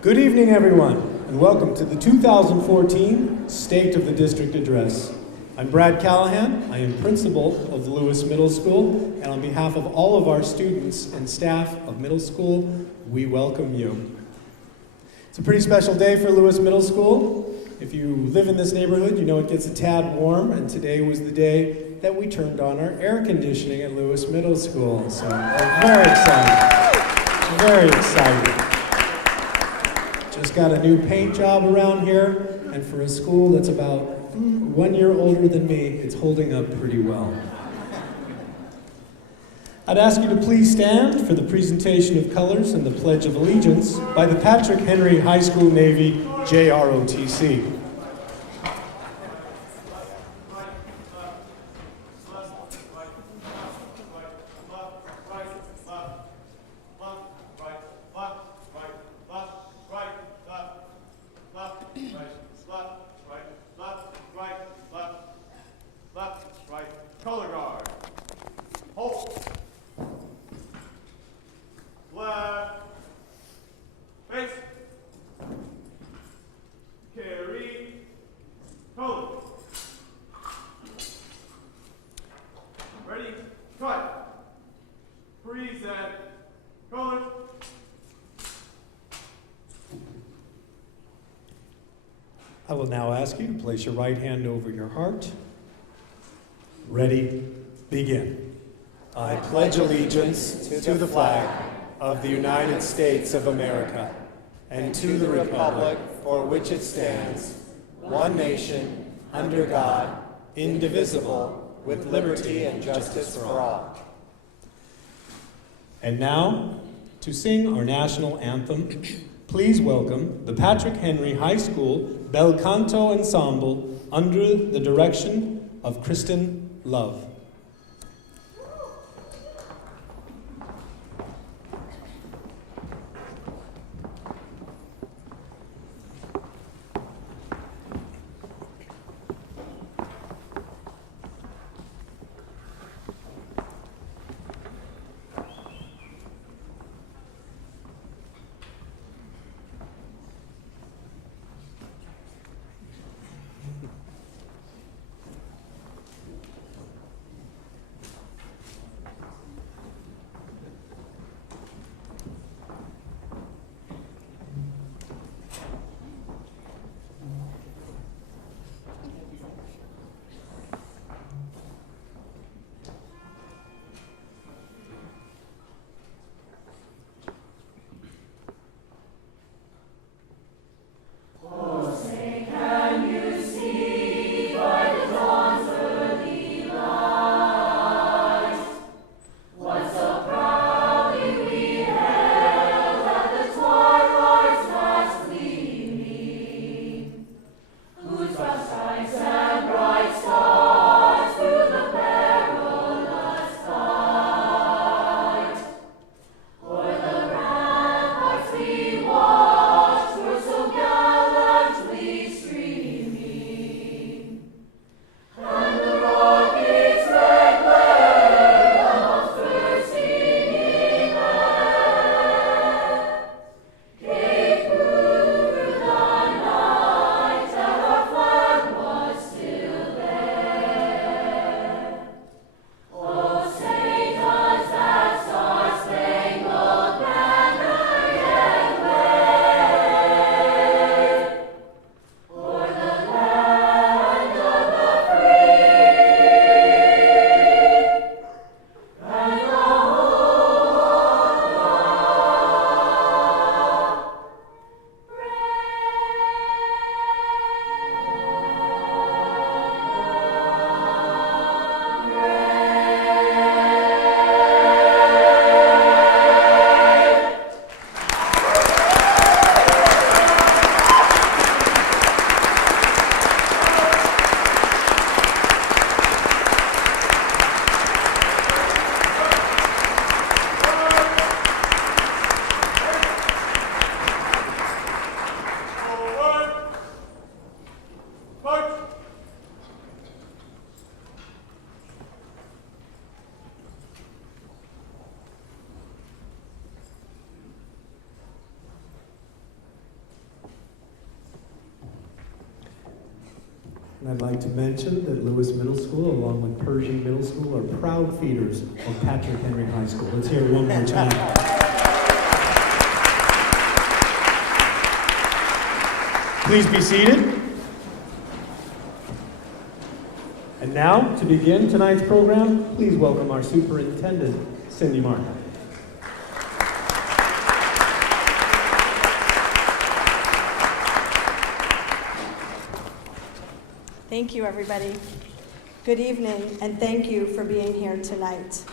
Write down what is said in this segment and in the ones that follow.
Good evening, everyone, and welcome to the 2014 State of the District Address. I'm Brad Callahan. I am principal of the Lewis Middle School, and on behalf of all of our students and staff of middle school, we welcome you. It's a pretty special day for Lewis Middle School. If you live in this neighborhood, you know it gets a tad warm, and today was the day that we turned on our air conditioning at Lewis Middle School. So we're very excited. Very excited. Just got a new paint job around here, and for a school that's about 1 year older than me, it's holding up pretty well. I'd ask you to please stand for the presentation of colors and the Pledge of Allegiance by the Patrick Henry High School Navy JROTC. Color guard. Hold. Left. Face. Carry. Color. Ready? Cut. Present. Color. I will now ask you to place your right hand over your heart. Ready, begin. I pledge allegiance to the flag of the United States of America and to the republic for which it stands, one nation, under God, indivisible, with liberty and justice for all. And now, to sing our national anthem, please welcome the Patrick Henry High School Bel Canto Ensemble under the direction of Kristen Love. And I'd like to mention that Lewis Middle School, along with Pershing Middle School, are proud feeders of Patrick Henry High School. Let's hear it one more time. Please be seated. And now, to begin tonight's program, please welcome our superintendent, Cindy Martin. Thank you, everybody. Good evening, and thank you for being here tonight.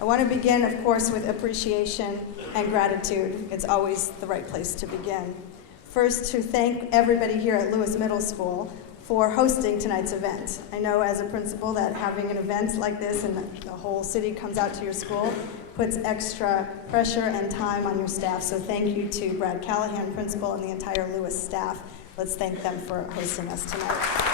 I want to begin, of course, with appreciation and gratitude. It's always the right place to begin. First, to thank everybody here at Lewis Middle School for hosting tonight's event. I know as a principal that having an event like this and the whole city comes out to your school puts extra pressure and time on your staff. So thank you to Brad Callahan, principal, and the entire Lewis staff. Let's thank them for hosting us tonight.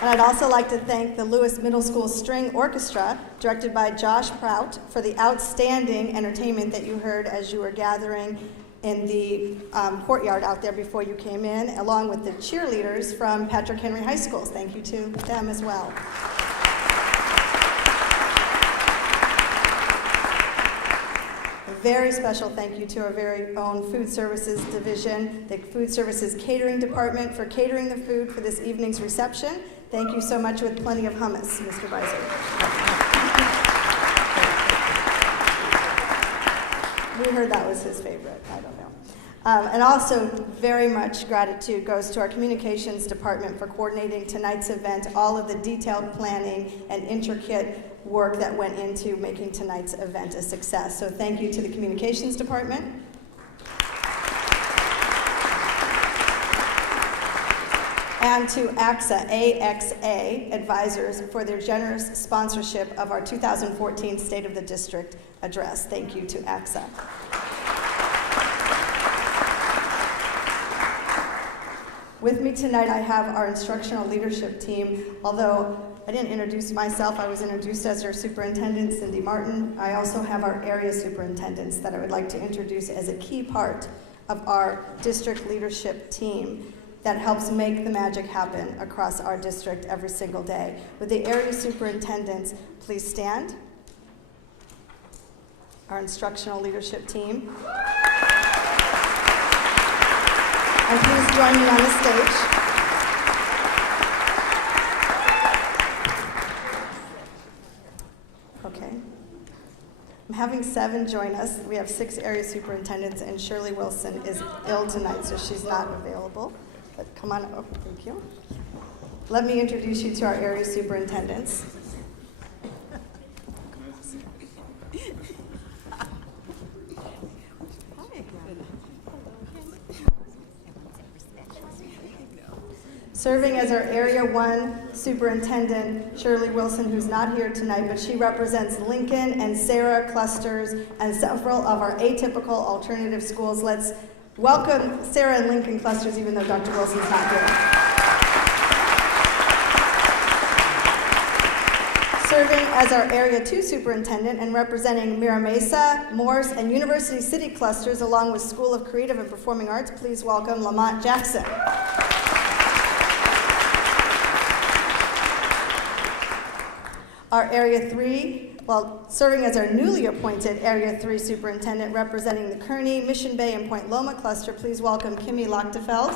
And I'd also like to thank the Lewis Middle School String Orchestra, directed by Josh Prout, for the outstanding entertainment that you heard as you were gathering in the courtyard out there before you came in, along with the cheerleaders from Patrick Henry High Schools. Thank you to them as well. A very special thank you to our very own Food Services Division, the Food Services Catering Department, for catering the food for this evening's reception. Thank you so much, with plenty of hummus, Mr. Beiser. We heard that was his favorite. I don't know. And also, very much gratitude goes to our communications department for coordinating tonight's event, all of the detailed planning and intricate work that went into making tonight's event a success. So thank you to the communications department. And to AXA advisors for their generous sponsorship of our 2014 State of the District address. Thank you to AXA. With me tonight, I have our instructional leadership team. Although I didn't introduce myself, I was introduced as our superintendent, Cindy Martin. I also have our area superintendents that I would like to introduce as a key part of our district leadership team that helps make the magic happen across our district every single day. Would the area superintendents please stand? Our instructional leadership team. And please join me on the stage. Okay. I'm having 7 join us. We have 6 area superintendents, and Shirley Wilson is ill tonight, so she's not available. But come on up, thank you. Let me introduce you to our area superintendents. Serving as our Area 1 Superintendent, Shirley Wilson, who's not here tonight, but she represents Lincoln and Sarah clusters and several of our atypical alternative schools. Let's welcome Sarah and Lincoln clusters, even though Dr. Wilson's not here. Serving as our Area 2 Superintendent and representing Mira Mesa, Morse, and University City clusters, along with School of Creative and Performing Arts, please welcome Lamont Jackson. Our Area 3, well, serving as our newly appointed Area 3 Superintendent representing the Kearney, Mission Bay, and Point Loma cluster, please welcome Kimmy Lochtefeld.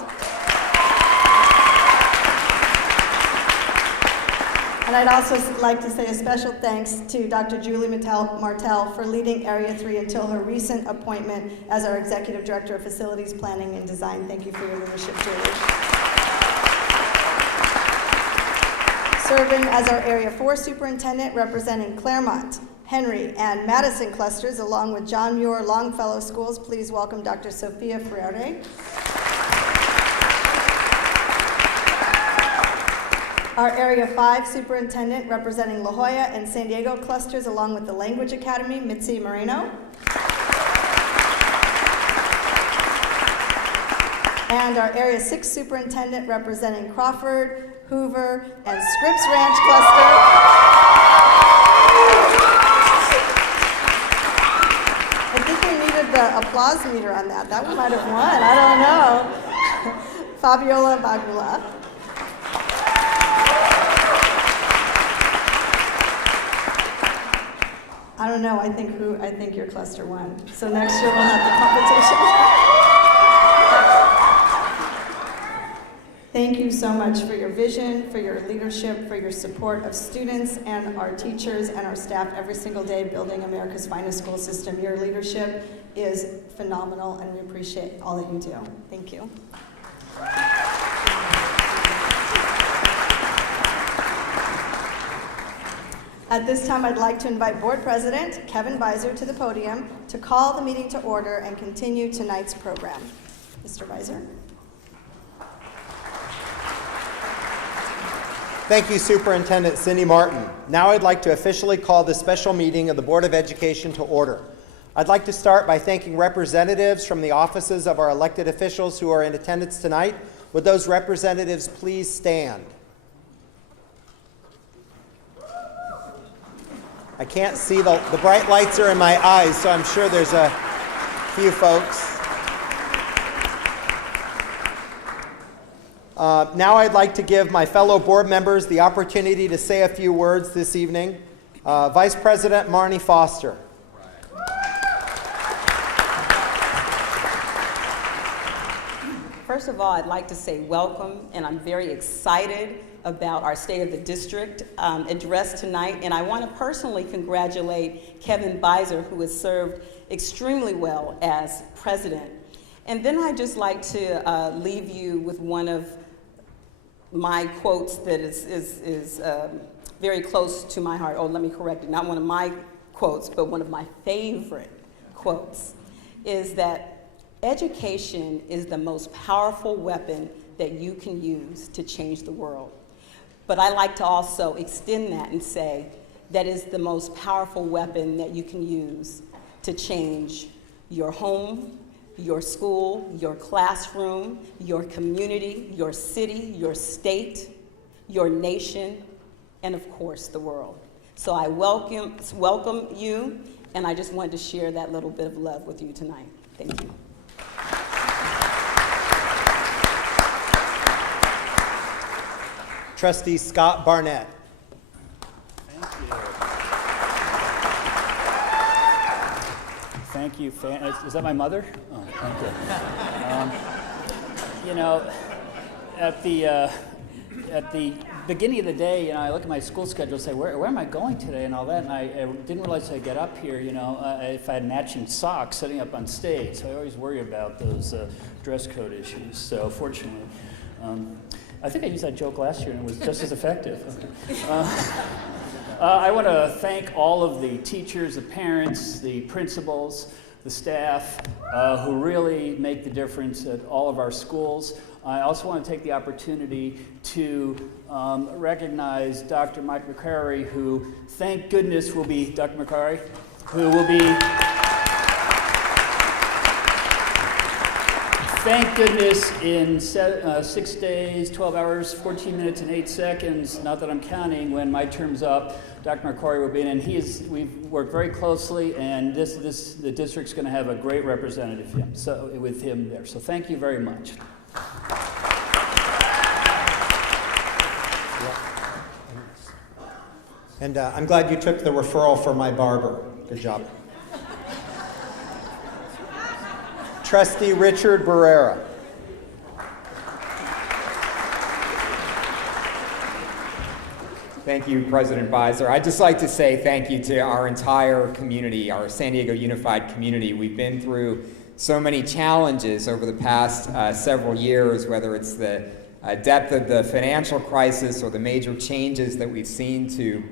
And I'd also like to say a special thanks to Dr. Julie Martell for leading Area 3 until her recent appointment as our Executive Director of Facilities Planning and Design. Thank you for your leadership, Julie. Serving as our Area 4 Superintendent, representing Claremont, Henry, and Madison clusters, along with John Muir Longfellow Schools, please welcome Dr. Sophia Freire. Our Area 5 Superintendent, representing La Jolla and San Diego clusters, along with the Language Academy, Mitzi Moreno. And our Area 6 Superintendent, representing Crawford, Hoover, and Scripps Ranch cluster. I think we needed the applause meter on that. That one might have won. I don't know. Fabiola Bagula. I don't know. I think your cluster won. So next year we'll have the competition. Thank you so much for your vision, for your leadership, for your support of students and our teachers and our staff every single day building America's finest school system. Your leadership is phenomenal, and we appreciate all that you do. Thank you. At this time, I'd like to invite Board President Kevin Beiser to the podium to call the meeting to order and continue tonight's program. Mr. Beiser. Thank you, Superintendent Cindy Martin. Now I'd like to officially call this special meeting of the Board of Education to order. I'd like to start by thanking representatives from the offices of our elected officials who are in attendance tonight. Would those representatives please stand? I can't see the bright lights are in my eyes, so I'm sure there's a few folks. Now I'd like to give my fellow board members the opportunity to say a few words this evening. Vice President Marnie Foster. First of all, I'd like to say welcome, and I'm very excited about our State of the District address tonight. And I want to personally congratulate Kevin Beiser, who has served extremely well as president. And then I'd just like to leave you with one of my quotes that is very close to my heart. Oh, let me correct it. Not one of my quotes, but one of my favorite quotes is that education is the most powerful weapon that you can use to change the world. But I like to also extend that and say that is the most powerful weapon that you can use to change your home, your school, your classroom, your community, your city, your state, your nation, and of course, the world. So I welcome you, and I just wanted to share that little bit of love with you tonight. Thank you. Trustee Scott Barnett. Thank you. Is that my mother? Oh, thank you. You know, at the beginning of the day, I look at my school schedule and say, where am I going today and all that, and I didn't realize I'd get up here, if I had matching socks sitting up on stage. So I always worry about those dress code issues. So fortunately, I think I used that joke last year and it was just as effective. I want to thank all of the teachers, the parents, the principals, the staff who really make the difference at all of our schools. I also want to take the opportunity to recognize Dr. Mike McCrary, who, thank goodness, will be Dr. McCrary, who will be, thank goodness, in 6 days, 12 hours, 14 minutes, and 8 seconds, not that I'm counting, when my term's up, Dr. McCrary will be in, and we've worked very closely, and the district's going to have a great representative with him there. So thank you very much. And I'm glad you took the referral for my barber. Good job. Trustee Richard Barrera. Thank you, President Beiser. I'd just like to say thank you to our entire community, our San Diego Unified community. We've been through so many challenges over the past several years, whether it's the depth of the financial crisis or the major changes that we've seen to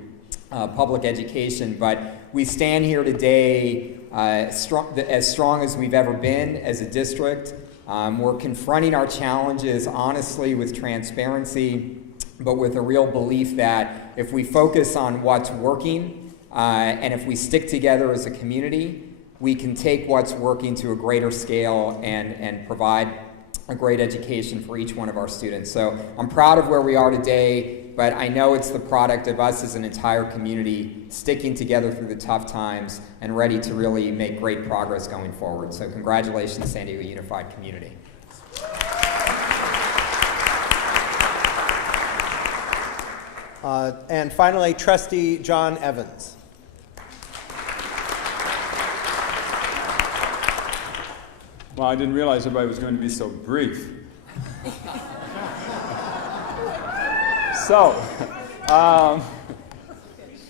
public education. But we stand here today as strong as we've ever been as a district. We're confronting our challenges honestly with transparency, but with a real belief that if we focus on what's working and if we stick together as a community, we can take what's working to a greater scale and provide a great education for each one of our students. So I'm proud of where we are today, but I know it's the product of us as an entire community sticking together through the tough times and ready to really make great progress going forward. So congratulations, San Diego Unified Community. And finally, Trustee John Evans. Well, I didn't realize everybody was going to be so brief. So,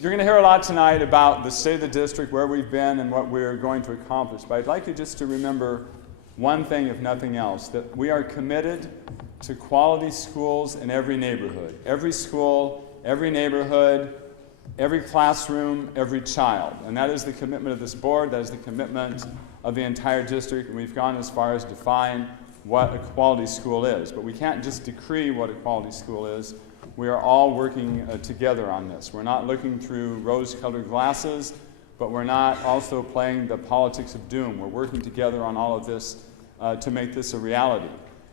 you're going to hear a lot tonight about the state of the district, where we've been, and what we're going to accomplish. But I'd like you just to remember one thing, if nothing else, that we are committed to quality schools in every neighborhood. Every school, every neighborhood, every classroom, every child. And that is the commitment of this board. That is the commitment of the entire district. And we've gone as far as define what a quality school is. But we can't just decree what a quality school is. We are all working together on this. We're not looking through rose-colored glasses, but we're not also playing the politics of doom. We're working together on all of this to make this a reality.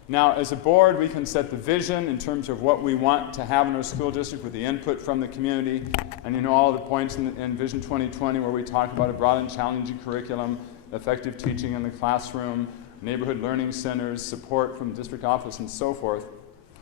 Now, as a board, we can set the vision in terms of what we want to have in our school district with the input from the community. And you know all the points in Vision 2020 where we talk about a broad and challenging curriculum, effective teaching in the classroom, neighborhood learning centers, support from district office, and so forth.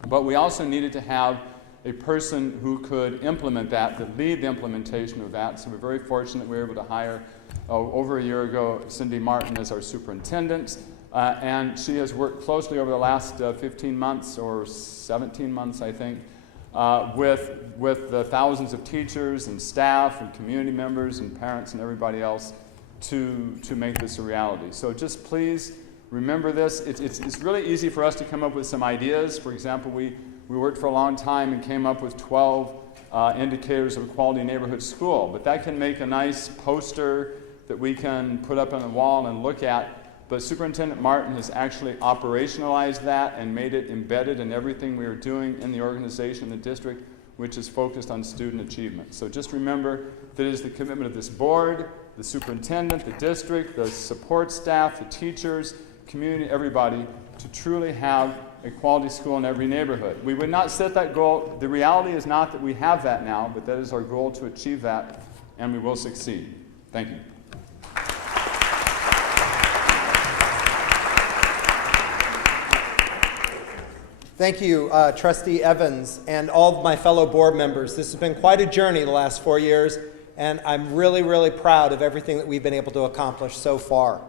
But we also needed to have a person who could implement that lead the implementation of that. So we're very fortunate we were able to hire, over a year ago, Cindy Martin as our superintendent. And she has worked closely over the last 15 months or 17 months, I think, with the thousands of teachers and staff and community members and parents and everybody else to make this a reality. So just please remember this. It's really easy for us to come up with some ideas. For example, we worked for a long time and came up with 12 indicators of a quality neighborhood school. But that can make a nice poster that we can put up on the wall and look at. But Superintendent Martin has actually operationalized that and made it embedded in everything we are doing in the organization, the district, which is focused on student achievement. So just remember that it is the commitment of this board, the superintendent, the district, the support staff, the teachers, community, everybody, to truly have a quality school in every neighborhood. We would not set that goal. The reality is not that we have that now, but that is our goal to achieve that, and we will succeed. Thank you. Thank you, Trustee Evans, and all of my fellow board members. This has been quite a journey the last 4 years, and I'm really, really proud of everything that we've been able to accomplish so far.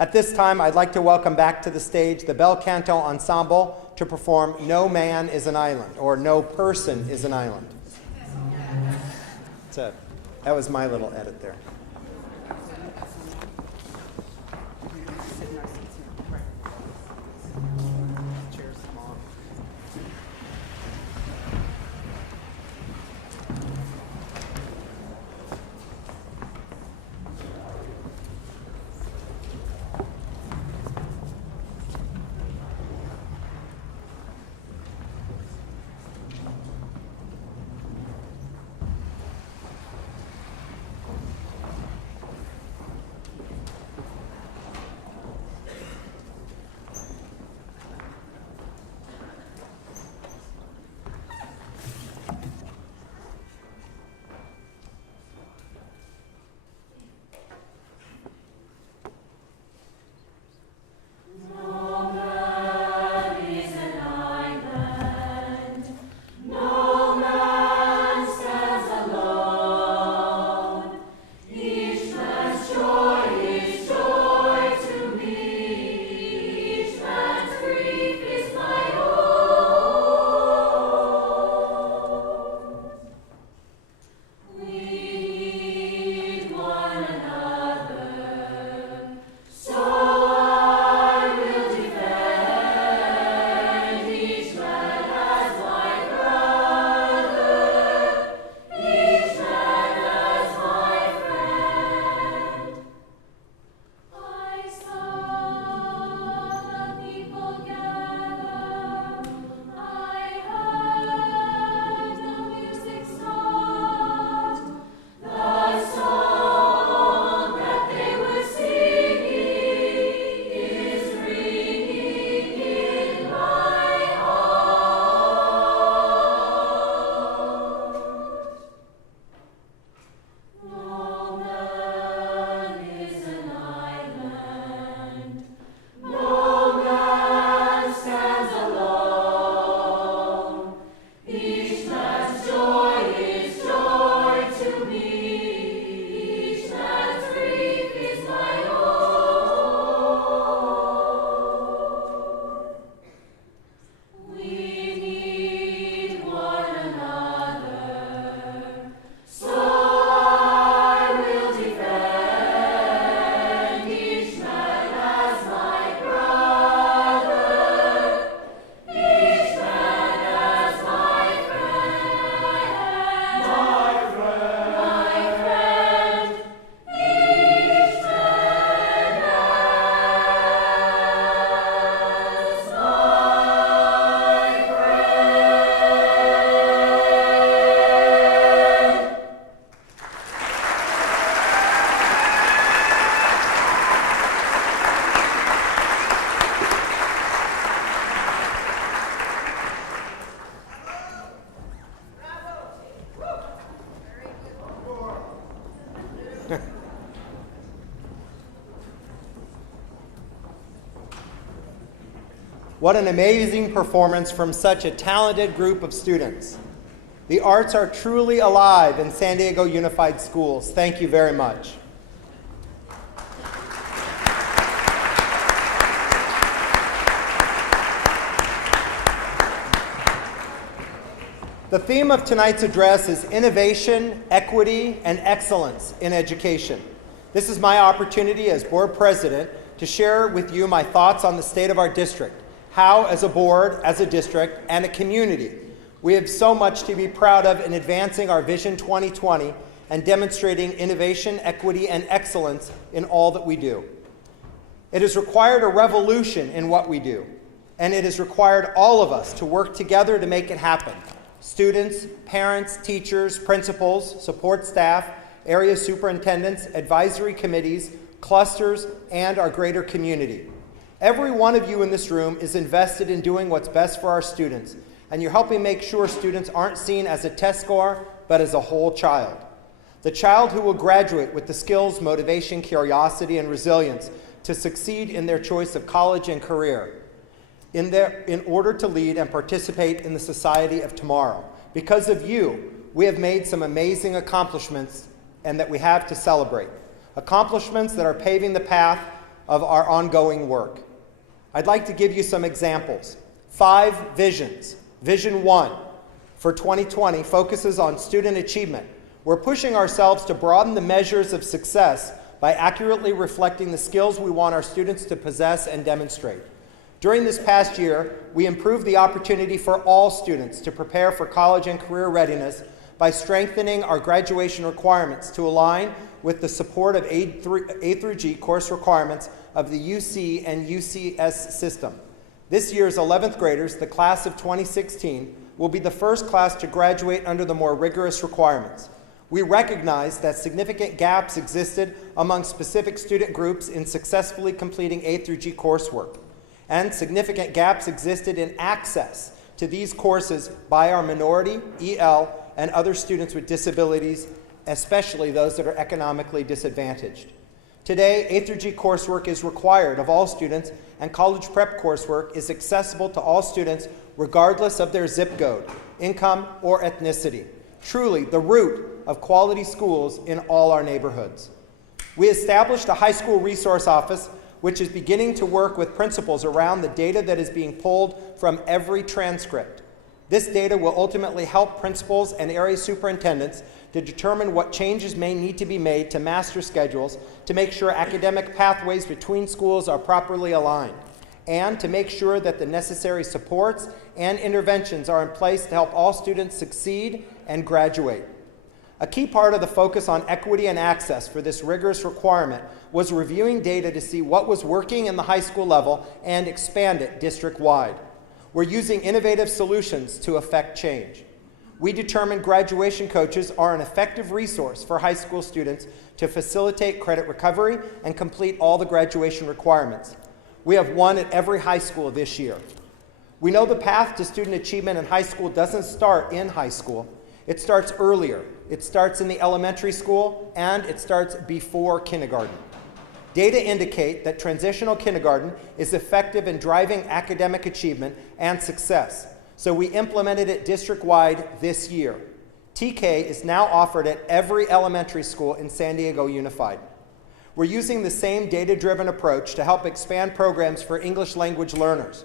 At this time, I'd like to welcome back to the stage the Bel Canto Ensemble to perform No Man is an Island, or No Person is an Island. So, that was my little edit there. What an amazing performance from such a talented group of students. The arts are truly alive in San Diego Unified Schools. Thank you very much. The theme of tonight's address is innovation, equity, and excellence in education. This is my opportunity as board president to share with you my thoughts on the state of our district, how as a board, as a district, and a community, we have so much to be proud of in advancing our Vision 2020 and demonstrating innovation, equity, and excellence in all that we do. It has required a revolution in what we do, and it has required all of us to work together to make it happen. Students, parents, teachers, principals, support staff, area superintendents, advisory committees, clusters, and our greater community. Every one of you in this room is invested in doing what's best for our students, and you're helping make sure students aren't seen as a test score, but as a whole child. The child who will graduate with the skills, motivation, curiosity, and resilience to succeed in their choice of college and career, in order to lead and participate in the society of tomorrow. Because of you, we have made some amazing accomplishments and that we have to celebrate. Accomplishments that are paving the path of our ongoing work. I'd like to give you some examples. 5 visions. Vision 1 for 2020 focuses on student achievement. We're pushing ourselves to broaden the measures of success by accurately reflecting the skills we want our students to possess and demonstrate. During this past year, we improved the opportunity for all students to prepare for college and career readiness by strengthening our graduation requirements to align with the support of A through G course requirements of the UC and UCS system. This year's 11th graders, the class of 2016, will be the first class to graduate under the more rigorous requirements. We recognize that significant gaps existed among specific student groups in successfully completing A through G coursework, and significant gaps existed in access to these courses by our minority, EL, and other students with disabilities, especially those that are economically disadvantaged. Today, A through G coursework is required of all students, and college prep coursework is accessible to all students regardless of their zip code, income, or ethnicity. Truly, the root of quality schools in all our neighborhoods. We established a high school resource office which is beginning to work with principals around the data that is being pulled from every transcript. This data will ultimately help principals and area superintendents to determine what changes may need to be made to master schedules to make sure academic pathways between schools are properly aligned, and to make sure that the necessary supports and interventions are in place to help all students succeed and graduate. A key part of the focus on equity and access for this rigorous requirement was reviewing data to see what was working in the high school level and expand it district-wide. We're using innovative solutions to affect change. We determined graduation coaches are an effective resource for high school students to facilitate credit recovery and complete all the graduation requirements. We have one at every high school this year. We know the path to student achievement in high school doesn't start in high school. It starts earlier. It starts in the elementary school, and it starts before kindergarten. Data indicate that transitional kindergarten is effective in driving academic achievement and success, so we implemented it district-wide this year. TK is now offered at every elementary school in San Diego Unified. We're using the same data-driven approach to help expand programs for English language learners,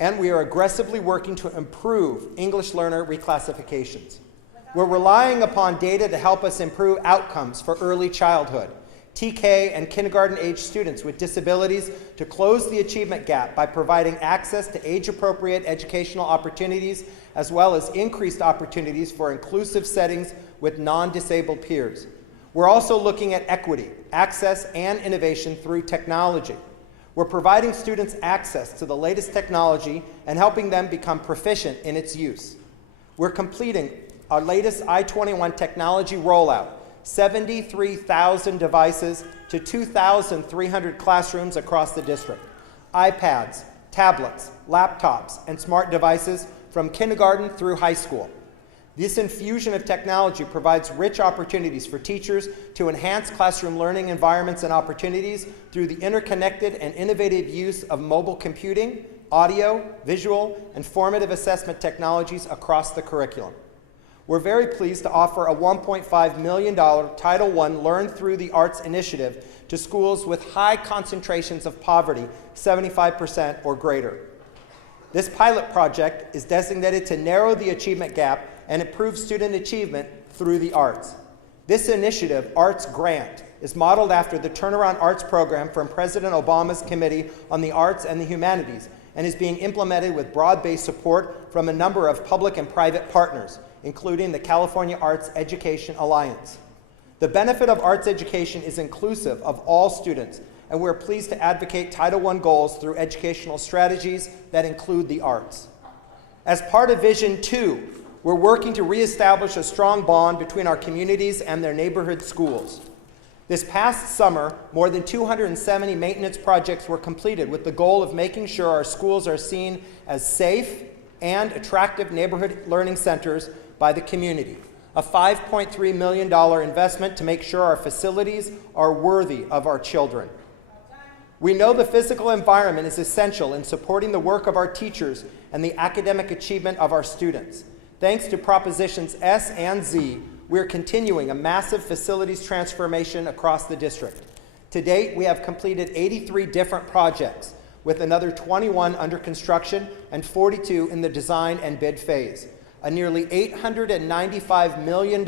and we are aggressively working to improve English learner reclassifications. We're relying upon data to help us improve outcomes for early childhood, TK and kindergarten-age students with disabilities to close the achievement gap by providing access to age-appropriate educational opportunities, as well as increased opportunities for inclusive settings with non-disabled peers. We're also looking at equity, access, and innovation through technology. We're providing students access to the latest technology and helping them become proficient in its use. We're completing our latest I-21 technology rollout, 73,000 devices to 2,300 classrooms across the district, iPads, tablets, laptops, and smart devices from kindergarten through high school. This infusion of technology provides rich opportunities for teachers to enhance classroom learning environments and opportunities through the interconnected and innovative use of mobile computing, audio, visual, and formative assessment technologies across the curriculum. We're very pleased to offer a $1.5 million Title I Learn Through the Arts initiative to schools with high concentrations of poverty, 75% or greater. This pilot project is designated to narrow the achievement gap and improve student achievement through the arts. This initiative, Arts Grant, is modeled after the Turnaround Arts program from President Obama's Committee on the Arts and the Humanities and is being implemented with broad-based support from a number of public and private partners, including the California Arts Education Alliance. The benefit of arts education is inclusive of all students, and we're pleased to advocate Title I goals through educational strategies that include the arts. As part of Vision 2, we're working to reestablish a strong bond between our communities and their neighborhood schools. This past summer, more than 270 maintenance projects were completed with the goal of making sure our schools are seen as safe and attractive neighborhood learning centers by the community. A $5.3 million investment to make sure our facilities are worthy of our children. We know the physical environment is essential in supporting the work of our teachers and the academic achievement of our students. Thanks to Propositions S and Z, we are continuing a massive facilities transformation across the district. To date, we have completed 83 different projects, with another 21 under construction and 42 in the design and bid phase. A nearly $895 million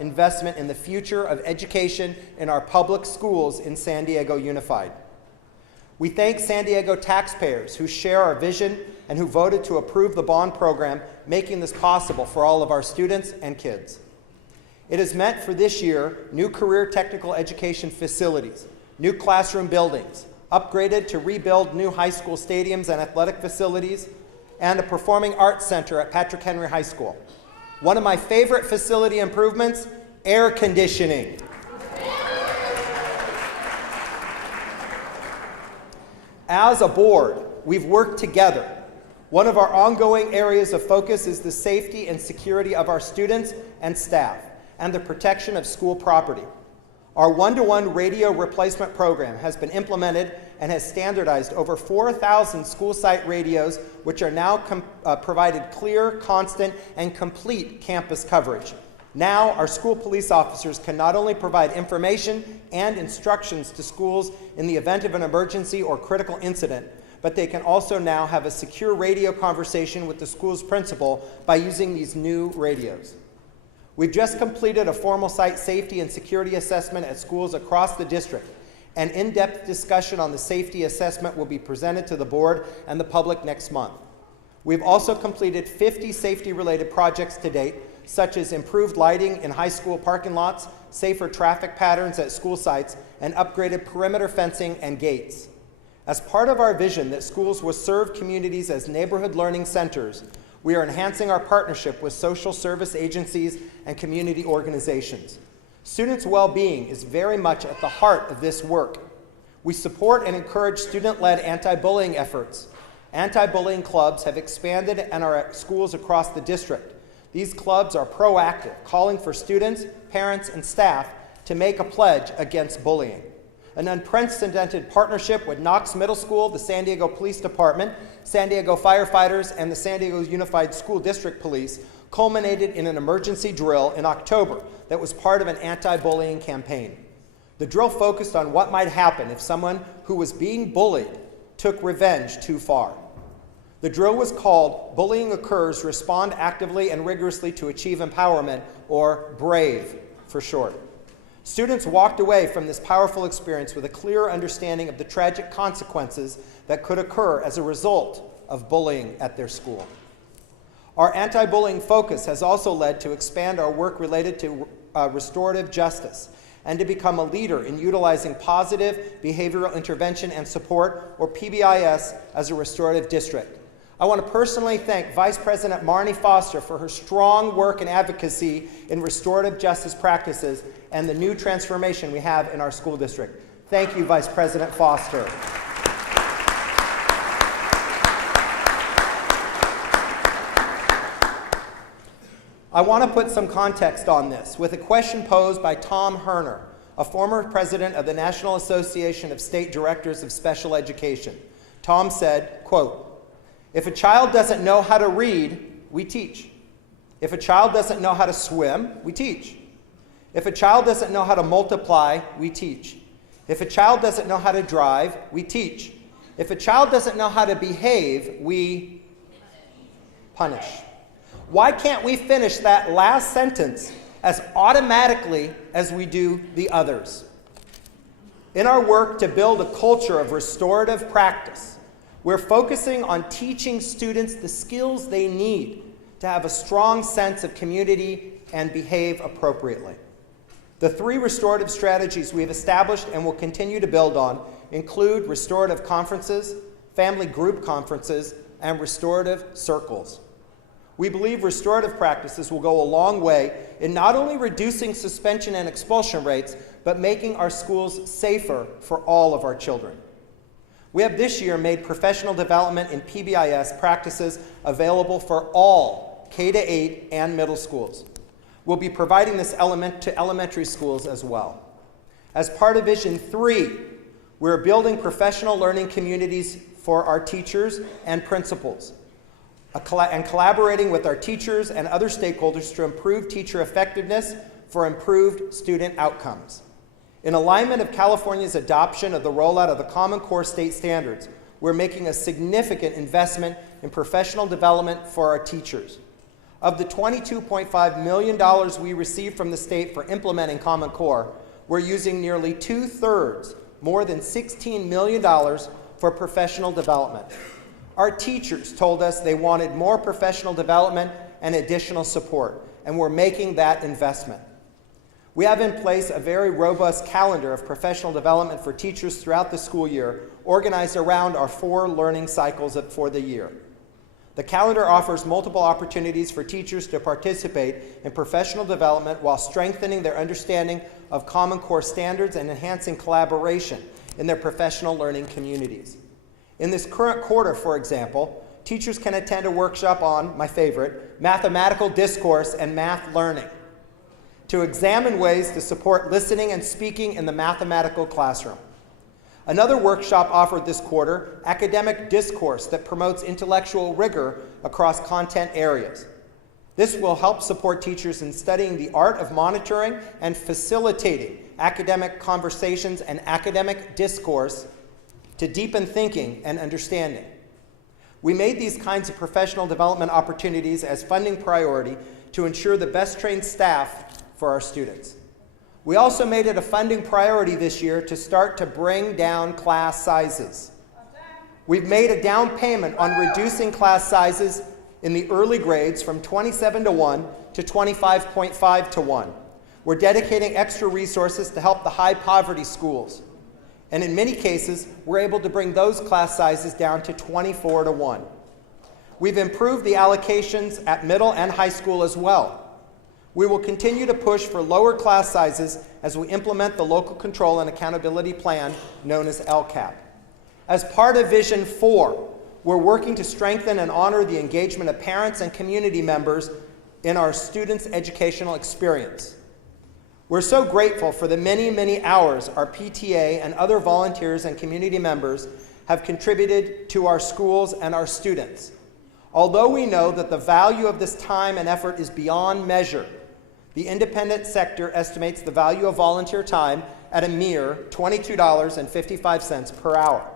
investment in the future of education in our public schools in San Diego Unified. We thank San Diego taxpayers who share our vision and who voted to approve the bond program, making this possible for all of our students and kids. It has meant for this year new career technical education facilities, new classroom buildings, upgraded to rebuild new high school stadiums and athletic facilities, and a performing arts center at Patrick Henry High School. One of my favorite facility improvements, air conditioning. As a board, we've worked together. One of our ongoing areas of focus is the safety and security of our students and staff, and the protection of school property. Our one-to-one radio replacement program has been implemented and has standardized over 4,000 school site radios, which are now provided clear, constant, and complete campus coverage. Now, our school police officers can not only provide information and instructions to schools in the event of an emergency or critical incident, but they can also now have a secure radio conversation with the school's principal by using these new radios. We've just completed a formal site safety and security assessment at schools across the district. An in-depth discussion on the safety assessment will be presented to the board and the public next month. We've also completed 50 safety-related projects to date, such as improved lighting in high school parking lots, safer traffic patterns at school sites, and upgraded perimeter fencing and gates. As part of our vision that schools will serve communities as neighborhood learning centers, we are enhancing our partnership with social service agencies and community organizations. Students' well-being is very much at the heart of this work. We support and encourage student-led anti-bullying efforts. Anti-bullying clubs have expanded and are at schools across the district. These clubs are proactive, calling for students, parents, and staff to make a pledge against bullying. An unprecedented partnership with Knox Middle School, the San Diego Police Department, San Diego firefighters, and the San Diego Unified School District Police culminated in an emergency drill in October that was part of an anti-bullying campaign. The drill focused on what might happen if someone who was being bullied took revenge too far. The drill was called Bullying Occurs, Respond Actively and Rigorously to Achieve Empowerment, or BRAVE for short. Students walked away from this powerful experience with a clear understanding of the tragic consequences that could occur as a result of bullying at their school. Our anti-bullying focus has also led to expand our work related to restorative justice and to become a leader in utilizing positive behavioral intervention and support, or PBIS, as a restorative district. I want to personally thank Vice President Marnie Foster for her strong work and advocacy in restorative justice practices and the new transformation we have in our school district. Thank you, Vice President Foster. I want to put some context on this with a question posed by Tom Herner, a former president of the National Association of State Directors of Special Education. Tom said, quote, If a child doesn't know how to read, we teach. If a child doesn't know how to swim, we teach. If a child doesn't know how to multiply, we teach. If a child doesn't know how to drive, we teach. If a child doesn't know how to behave, we punish. Why can't we finish that last sentence as automatically as we do the others? In our work to build a culture of restorative practice, we're focusing on teaching students the skills they need to have a strong sense of community and behave appropriately. The 3 restorative strategies we've established and will continue to build on include restorative conferences, family group conferences, and restorative circles. We believe restorative practices will go a long way in not only reducing suspension and expulsion rates, but making our schools safer for all of our children. We have this year made professional development in PBIS practices available for all K-8 and middle schools. We'll be providing this element to elementary schools as well. As part of Vision 3, we're building professional learning communities for our teachers and principals, and collaborating with our teachers and other stakeholders to improve teacher effectiveness for improved student outcomes. In alignment of California's adoption of the rollout of the Common Core state standards, we're making a significant investment in professional development for our teachers. Of the $22.5 million we received from the state for implementing Common Core, we're using nearly 2/3, more than $16 million, for professional development. Our teachers told us they wanted more professional development and additional support, and we're making that investment. We have in place a very robust calendar of professional development for teachers throughout the school year, organized around our 4 learning cycles for the year. The calendar offers multiple opportunities for teachers to participate in professional development while strengthening their understanding of Common Core standards and enhancing collaboration in their professional learning communities. In this current quarter, for example, teachers can attend a workshop on, my favorite, mathematical discourse and math learning, to examine ways to support listening and speaking in the mathematical classroom. Another workshop offered this quarter, academic discourse that promotes intellectual rigor across content areas. This will help support teachers in studying the art of monitoring and facilitating academic conversations and academic discourse to deepen thinking and understanding. We made these kinds of professional development opportunities as funding priority to ensure the best trained staff for our students. We also made it a funding priority this year to start to bring down class sizes. We've made a down payment on reducing class sizes in the early grades from 27:1 to 25.5:1. We're dedicating extra resources to help the high poverty schools. And in many cases, we're able to bring those class sizes down to 24:1. We've improved the allocations at middle and high school as well. We will continue to push for lower class sizes as we implement the Local Control and Accountability Plan known as LCAP. As part of Vision 4, we're working to strengthen and honor the engagement of parents and community members in our students' educational experience. We're so grateful for the many, many hours our PTA and other volunteers and community members have contributed to our schools and our students. Although we know that the value of this time and effort is beyond measure, the independent sector estimates the value of volunteer time at a mere $22.55 per hour.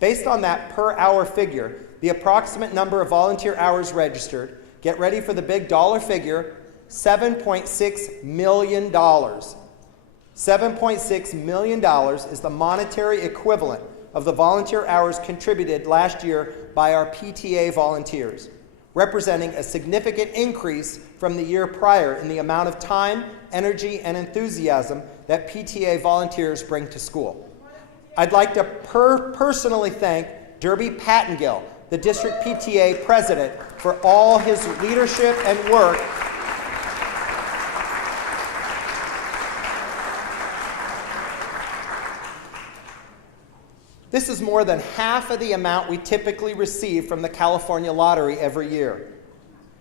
Based on that per hour figure, the approximate number of volunteer hours registered, get ready for the big dollar figure, $7.6 million. $7.6 million is the monetary equivalent of the volunteer hours contributed last year by our PTA volunteers, representing a significant increase from the year prior in the amount of time, energy, and enthusiasm that PTA volunteers bring to school. I'd like to personally thank Derby Pattengill, the district PTA president, for all his leadership and work This is more than half of the amount we typically receive from the California Lottery every year.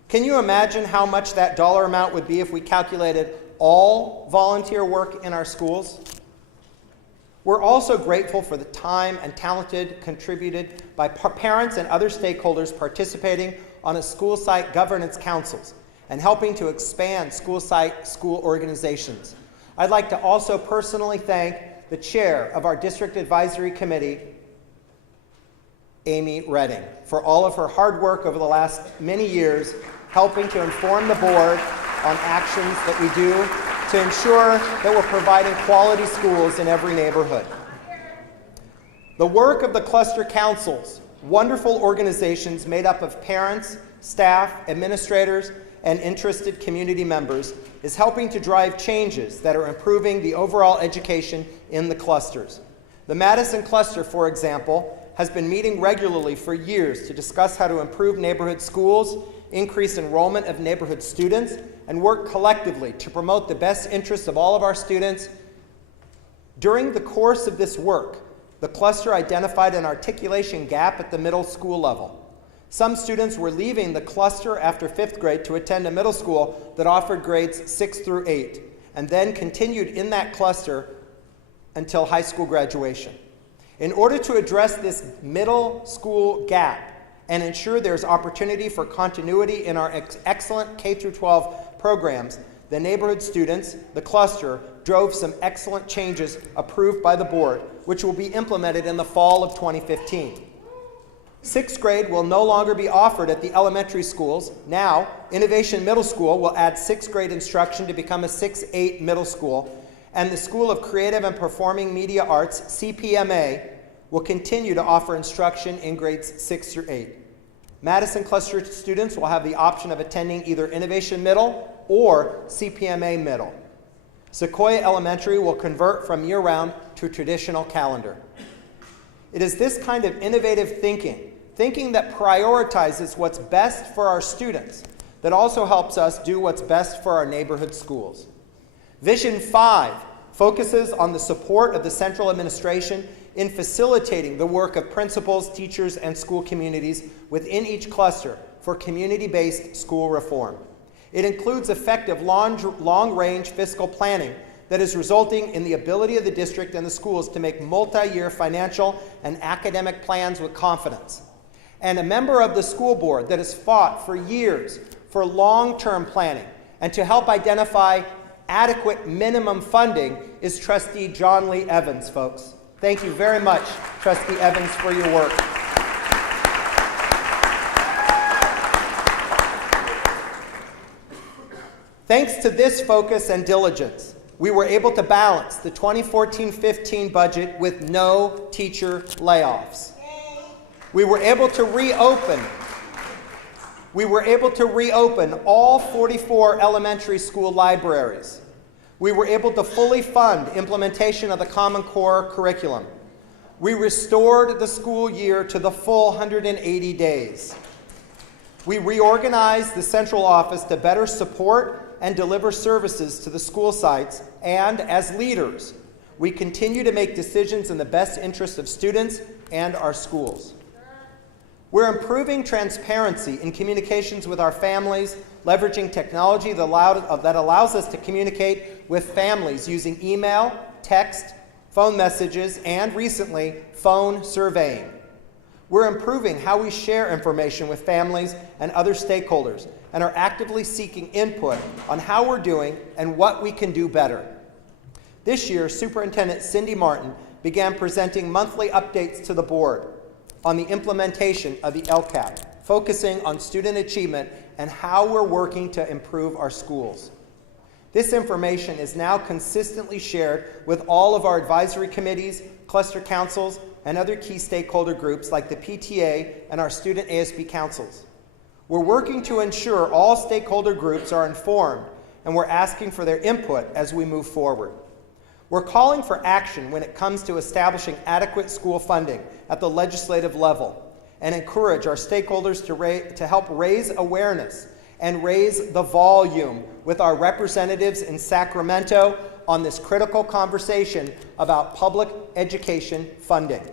Can you imagine how much that dollar amount would be if we calculated all volunteer work in our schools? We're also grateful for the time and talented contributed by parents and other stakeholders participating on a school site governance councils and helping to expand school organizations. I'd like to also personally thank the chair of our district advisory committee, Amy Redding, for all of her hard work over the last many years, helping to inform the board on actions that we do to ensure that we're providing quality schools in every neighborhood. The work of the cluster councils, wonderful organizations made up of parents, staff, administrators, and interested community members, is helping to drive changes that are improving the overall education in the clusters. The Madison cluster, for example, has been meeting regularly for years to discuss how to improve neighborhood schools, increase enrollment of neighborhood students, and work collectively to promote the best interests of all of our students. During the course of this work, the cluster identified an articulation gap at the middle school level. Some students were leaving the cluster after 5th grade to attend a middle school that offered grades 6 through 8, and then continued in that cluster until high school graduation. In order to address this middle school gap and ensure there's opportunity for continuity in our excellent K-12 programs, the neighborhood students, the cluster, drove some excellent changes approved by the board, which will be implemented in the fall of 2015. 6th grade will no longer be offered at the elementary schools. Now, Innovation Middle School will add 6th grade instruction to become a 6-8 middle school, and the School of Creative and Performing Media Arts, CPMA, will continue to offer instruction in grades 6 through 8. Madison cluster students will have the option of attending either Innovation Middle or CPMA Middle. Sequoia Elementary will convert from year-round to a traditional calendar. It is this kind of innovative thinking that prioritizes what's best for our students, that also helps us do what's best for our neighborhood schools. Vision 5 focuses on the support of the central administration in facilitating the work of principals, teachers, and school communities within each cluster for community-based school reform. It includes effective long-range fiscal planning that is resulting in the ability of the district and the schools to make multi-year financial and academic plans with confidence. And a member of the school board that has fought for years for long-term planning and to help identify adequate minimum funding is Trustee John Lee Evans, folks. Thank you very much, Trustee Evans, for your work. Thanks to this focus and diligence, we were able to balance the 2014-15 budget with no teacher layoffs. We were able to reopen all 44 elementary school libraries. We were able to fully fund implementation of the Common Core curriculum. We restored the school year to the full 180 days. We reorganized the central office to better support and deliver services to the school sites, and as leaders, we continue to make decisions in the best interest of students and our schools. We're improving transparency in communications with our families, leveraging technology that allows us to communicate with families using email, text, phone messages, and recently, phone surveying. We're improving how we share information with families and other stakeholders and are actively seeking input on how we're doing and what we can do better. This year, Superintendent Cindy Martin began presenting monthly updates to the board on the implementation of the LCAP, focusing on student achievement and how we're working to improve our schools. This information is now consistently shared with all of our advisory committees, cluster councils, and other key stakeholder groups like the PTA and our student ASB councils. We're working to ensure all stakeholder groups are informed, and we're asking for their input as we move forward. We're calling for action when it comes to establishing adequate school funding at the legislative level and encourage our stakeholders to help raise awareness and raise the volume with our representatives in Sacramento on this critical conversation about public education funding.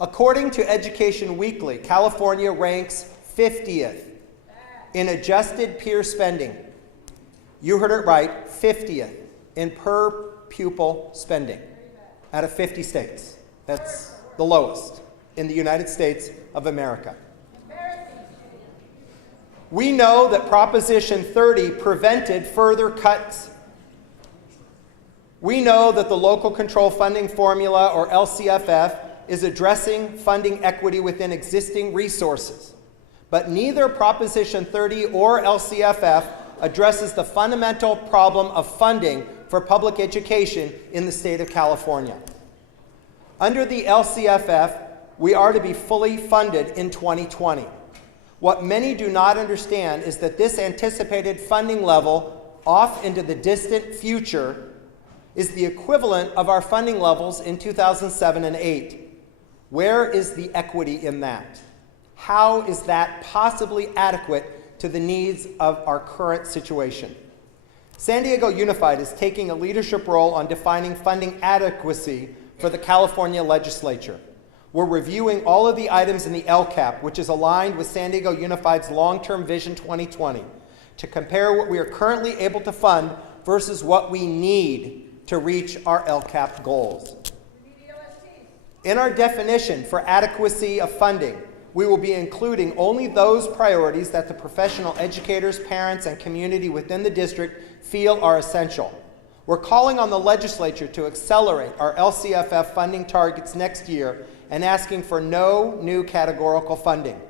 According to Education Weekly, California ranks 50th in adjusted peer spending. You heard it right, 50th in per pupil spending out of 50 states. That's the lowest in the United States of America. We know that Proposition 30 prevented further cuts. We know that the Local Control Funding Formula, or LCFF, is addressing funding equity within existing resources. But neither Proposition 30 or LCFF addresses the fundamental problem of funding for public education in the state of California. Under the LCFF, we are to be fully funded in 2020. What many do not understand is that this anticipated funding level off into the distant future is the equivalent of our funding levels in 2007 and 2008. Where is the equity in that? How is that possibly adequate to the needs of our current situation? San Diego Unified is taking a leadership role on defining funding adequacy for the California legislature. We're reviewing all of the items in the LCAP, which is aligned with San Diego Unified's long-term Vision 2020, to compare what we are currently able to fund versus what we need to reach our LCAP goals. In our definition for adequacy of funding, we will be including only those priorities that the professional educators, parents, and community within the district feel are essential. We're calling on the legislature to accelerate our LCFF funding targets next year and asking for no new categorical funding.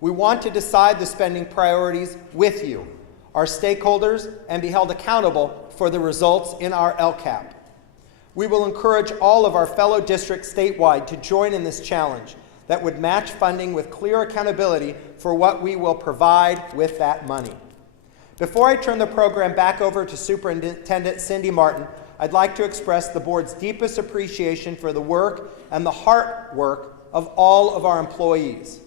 We want to decide the spending priorities with you, our stakeholders, and be held accountable for the results in our LCAP. We will encourage all of our fellow districts statewide to join in this challenge that would match funding with clear accountability for what we will provide with that money. Before I turn the program back over to Superintendent Cindy Martin, I'd like to express the board's deepest appreciation for the work and the hard work of all of our employees.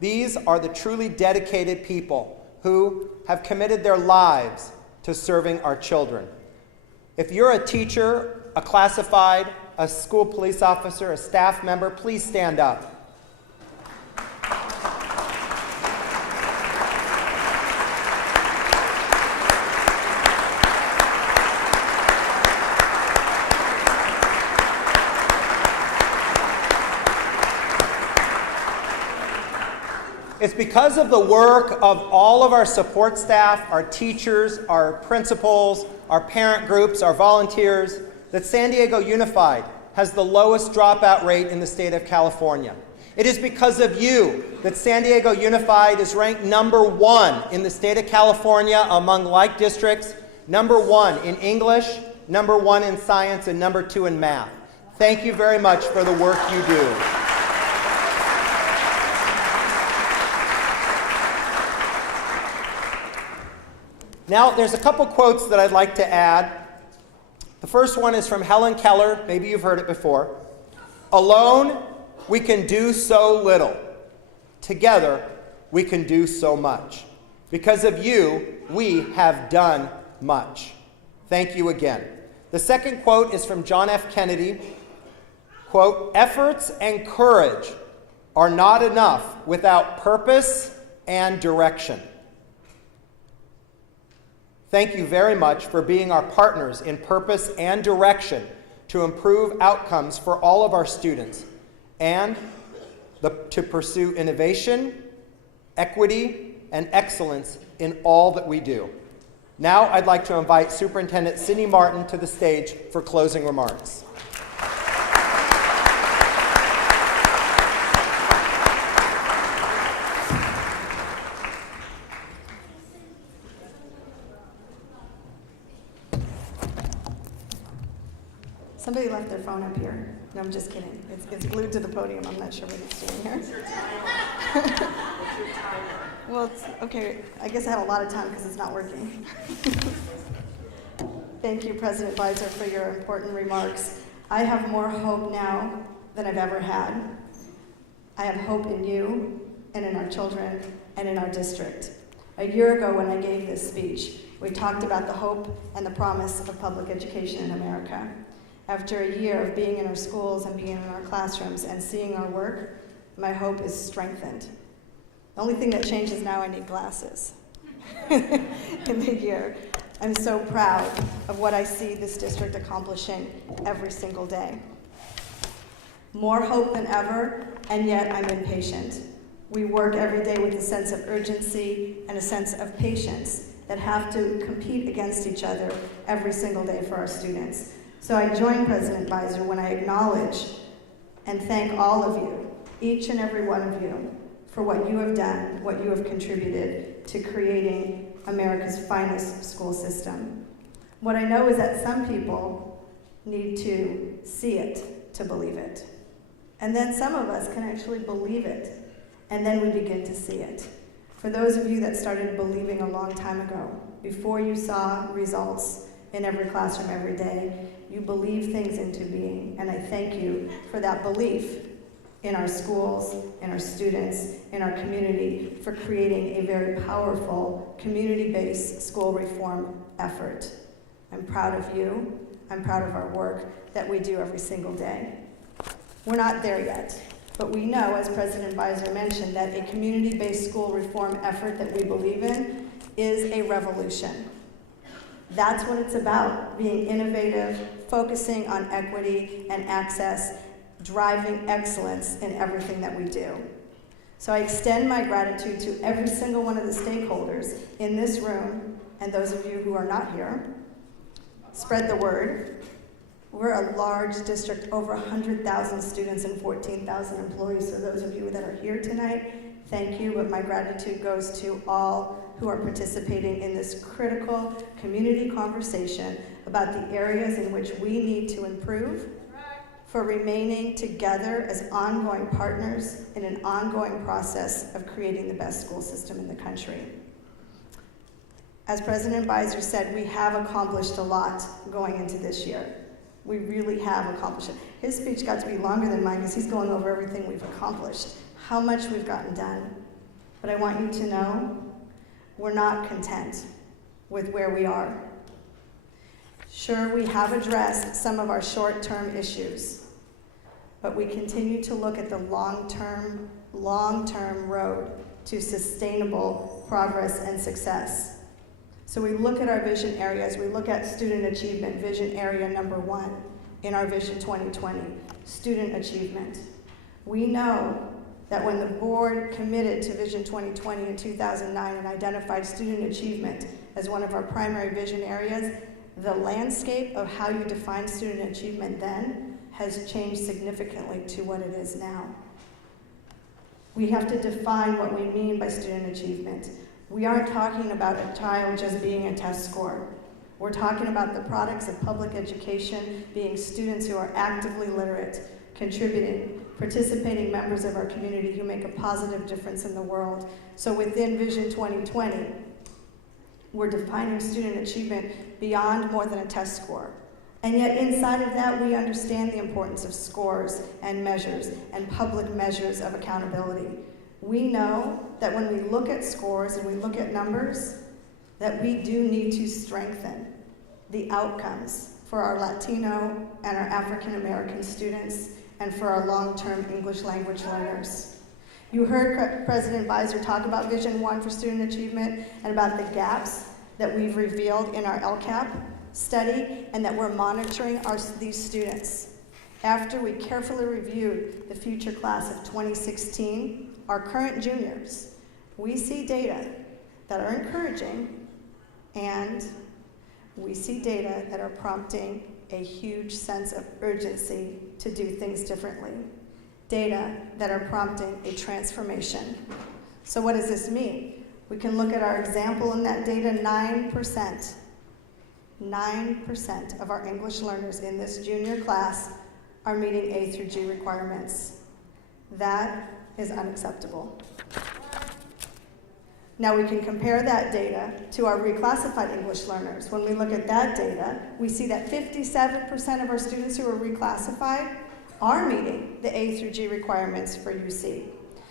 These are the truly dedicated people who have committed their lives to serving our children. If you're a teacher, a classified, a school police officer, a staff member, please stand up. It's because of the work of all of our support staff, our teachers, our principals, our parent groups, our volunteers, that San Diego Unified has the lowest dropout rate in the state of California. It is because of you that San Diego Unified is ranked #1 in the state of California among like districts, #1 in English, #1 in science, and #2 in math. Thank you very much for the work you do. Now, there's a couple quotes that I'd like to add. The first one is from Helen Keller. Maybe you've heard it before. Alone, we can do so little. Together, we can do so much. Because of you, we have done much. Thank you again. The second quote is from John F. Kennedy. Quote, efforts and courage are not enough without purpose and direction. Thank you very much for being our partners in purpose and direction to improve outcomes for all of our students and to pursue innovation, equity, and excellence in all that we do. Now I'd like to invite Superintendent Cindy Martin to the stage for closing remarks. Somebody left their phone up here. No, I'm just kidding. It's glued to the podium. I'm not sure what it's doing here. What's your timer? Well, it's, okay, I guess I had a lot of time because it's not working. Thank you, President Beiser, for your important remarks. I have more hope now than I've ever had. I have hope in you and in our children and in our district. A year ago when I gave this speech, we talked about the hope and the promise of public education in America. After a year of being in our schools and being in our classrooms and seeing our work, my hope is strengthened. The only thing that changes now, I need glasses in the year. I'm so proud of what I see this district accomplishing every single day. More hope than ever, and yet I'm impatient. We work every day with a sense of urgency and a sense of patience that have to compete against each other every single day for our students. So I join President Beiser when I acknowledge and thank all of you, each and every one of you, for what you have done, what you have contributed to creating America's finest school system. What I know is that some people need to see it to believe it. And then some of us can actually believe it, and then we begin to see it. For those of you that started believing a long time ago, before you saw results in every classroom every day, you believe things into being, and I thank you for that belief in our schools, in our students, in our community, for creating a very powerful community-based school reform effort. I'm proud of you. I'm proud of our work that we do every single day. We're not there yet, but we know, as President Beiser mentioned, that a community-based school reform effort that we believe in is a revolution. That's what it's about, being innovative, focusing on equity and access, driving excellence in everything that we do. So I extend my gratitude to every single one of the stakeholders in this room, and those of you who are not here. Spread the word. We're a large district, over 100,000 students and 14,000 employees, so those of you that are here tonight, thank you, but my gratitude goes to all who are participating in this critical community conversation about the areas in which we need to improve, for remaining together as ongoing partners in an ongoing process of creating the best school system in the country. As President Beiser said, we have accomplished a lot going into this year. We really have accomplished it. His speech got to be longer than mine because he's going over everything we've accomplished, how much we've gotten done. But I want you to know we're not content with where we are. Sure, we have addressed some of our short-term issues, but we continue to look at the long-term road to sustainable progress and success. So we look at our vision areas. We look at student achievement, vision area number 1 in our Vision 2020, student achievement. We know that when the board committed to Vision 2020 in 2009 and identified student achievement as one of our primary vision areas, the landscape of how you define student achievement then has changed significantly to what it is now. We have to define what we mean by student achievement. We aren't talking about a child just being a test score. We're talking about the products of public education being students who are actively literate, contributing, participating members of our community who make a positive difference in the world. So within Vision 2020, we're defining student achievement beyond more than a test score. And yet inside of that, we understand the importance of scores and measures and public measures of accountability. We know that when we look at scores and we look at numbers, that we do need to strengthen the outcomes for our Latino and our African American students and for our long-term English language learners. You heard President Beiser talk about Vision 1 for student achievement and about the gaps that we've revealed in our LCAP study and that we're monitoring these students. After we carefully reviewed the future class of 2016, our current juniors, we see data that are encouraging, and we see data that are prompting a huge sense of urgency to do things differently. Data that are prompting a transformation. So what does this mean? We can look at our example in that data, 9% of our English learners in this junior class are meeting A through G requirements. That is unacceptable. Now we can compare that data to our reclassified English learners. When we look at that data, we see that 57% of our students who are reclassified are meeting the A through G requirements for UC.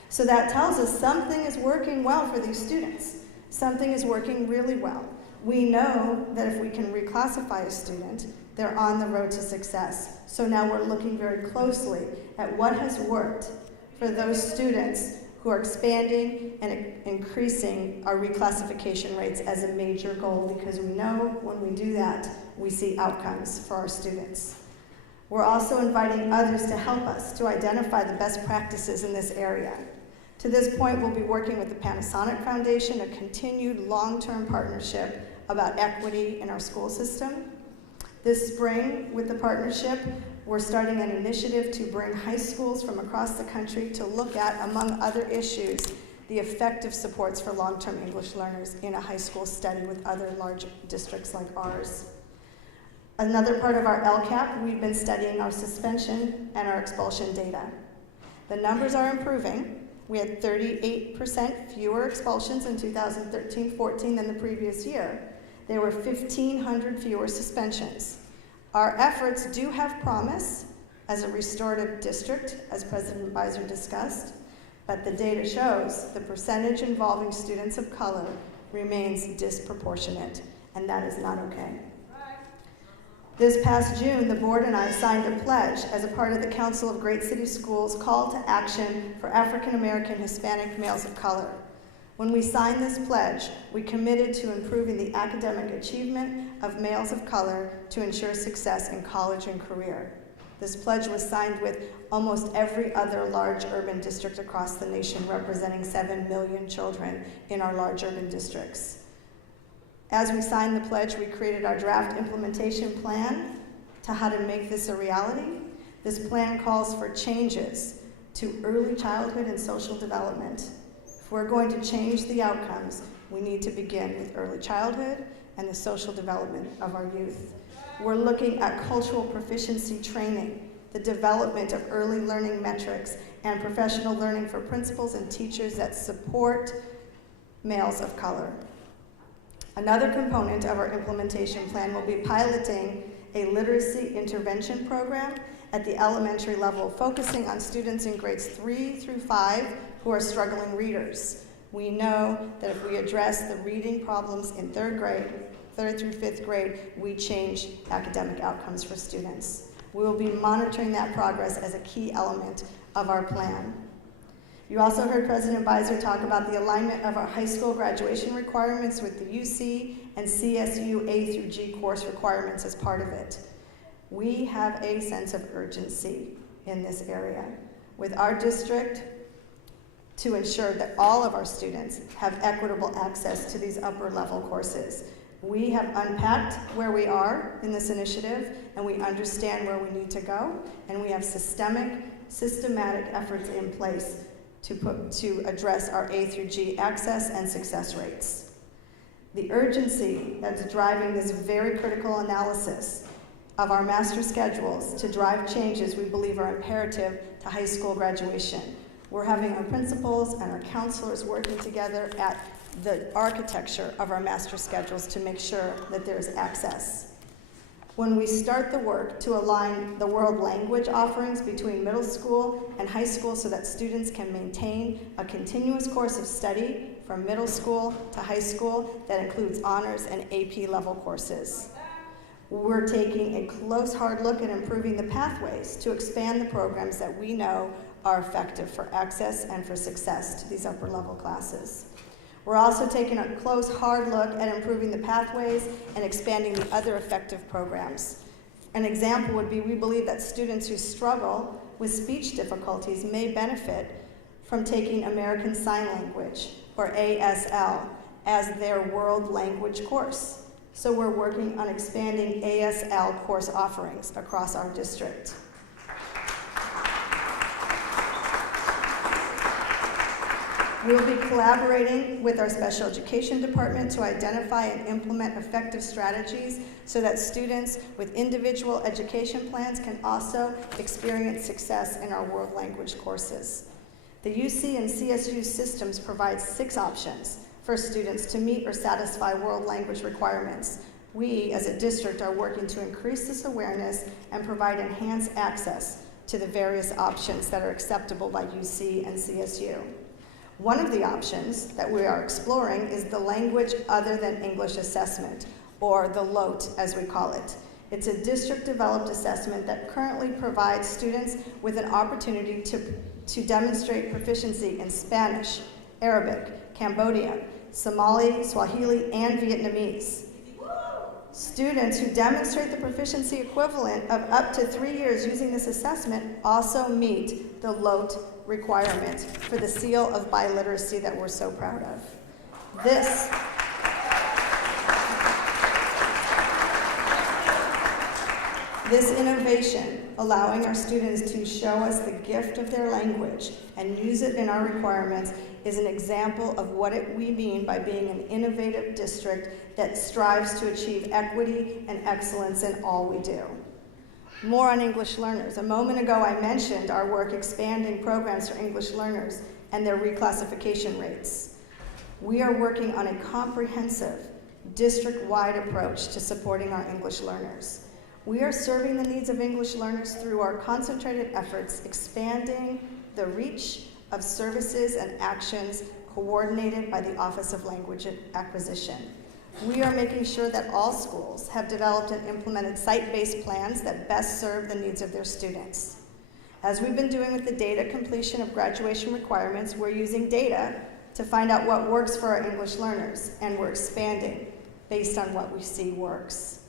So that tells us something is working well for these students. Something is working really well. We know that if we can reclassify a student, they're on the road to success. So now we're looking very closely at what has worked for those students who are expanding and increasing our reclassification rates as a major goal, because we know when we do that, we see outcomes for our students. We're also inviting others to help us to identify the best practices in this area. To this point, we'll be working with the Panasonic Foundation, a continued long-term partnership about equity in our school system. This spring, with the partnership, we're starting an initiative to bring high schools from across the country to look at, among other issues, the effective supports for long-term English learners in a high school study with other large districts like ours. Another part of our LCAP, we've been studying our suspension and our expulsion data. The numbers are improving. We had 38% fewer expulsions in 2013-14 than the previous year. There were 1,500 fewer suspensions. Our efforts do have promise as a restorative district, as President Beiser discussed, but the data shows the percentage involving students of color remains disproportionate, and that is not okay. This past June, the board and I signed a pledge as a part of the Council of Great City Schools call to action for African American Hispanic males of color. When we signed this pledge, we committed to improving the academic achievement of males of color to ensure success in college and career. This pledge was signed with almost every other large urban district across the nation, representing 7 million children in our large urban districts. As we signed the pledge, we created our draft implementation plan to how to make this a reality. This plan calls for changes to early childhood and social development. If we're going to change the outcomes, we need to begin with early childhood and the social development of our youth. We're looking at cultural proficiency training, the development of early learning metrics, and professional learning for principals and teachers that support males of color. Another component of our implementation plan will be piloting a literacy intervention program at the elementary level, focusing on students in grades 3 through 5 who are struggling readers. We know that if we address the reading problems in 3rd through 5th grade, we change academic outcomes for students. We will be monitoring that progress as a key element of our plan. You also heard President Beiser talk about the alignment of our high school graduation requirements with the UC and CSU A through G course requirements as part of it. We have a sense of urgency in this area with our district to ensure that all of our students have equitable access to these upper level courses. We have unpacked where we are in this initiative, and we understand where we need to go, and we have systematic efforts in place to address our A through G access and success rates. The urgency that's driving this very critical analysis of our master schedules to drive changes we believe are imperative to high school graduation. We're having our principals and our counselors working together at the architecture of our master schedules to make sure that there's access. When we start the work to align the world language offerings between middle school and high school so that students can maintain a continuous course of study from middle school to high school that includes honors and AP level courses. We're taking a close, hard look at improving the pathways to expand the programs that we know are effective for access and for success to these upper level classes. We're also taking a close, hard look at improving the pathways and expanding the other effective programs. An example would be we believe that students who struggle with speech difficulties may benefit from taking American Sign Language, or ASL, as their world language course. So we're working on expanding ASL course offerings across our district. We'll be collaborating with our special education department to identify and implement effective strategies so that students with individual education plans can also experience success in our world language courses. The UC and CSU systems provide 6 options for students to meet or satisfy world language requirements. We, as a district, are working to increase this awareness and provide enhanced access to the various options that are acceptable by UC and CSU. One of the options that we are exploring is the Language Other Than English Assessment, or the LOTE as we call it. It's a district-developed assessment that currently provides students with an opportunity to to demonstrate proficiency in Spanish, Arabic, Cambodian, Somali, Swahili, and Vietnamese. Students who demonstrate the proficiency equivalent of up to 3 years using this assessment also meet the LOTE requirement for the seal of biliteracy that we're so proud of. This innovation, allowing our students to show us the gift of their language and use it in our requirements, is an example of what we mean by being an innovative district that strives to achieve equity and excellence in all we do. More on English learners. A moment ago, I mentioned our work expanding programs for English learners and their reclassification rates. We are working on a comprehensive, district-wide approach to supporting our English learners. We are serving the needs of English learners through our concentrated efforts, expanding the reach of services and actions coordinated by the Office of Language Acquisition. We are making sure that all schools have developed and implemented site-based plans that best serve the needs of their students. As we've been doing with the data completion of graduation requirements, we're using data to find out what works for our English learners, and we're expanding based on what we see works.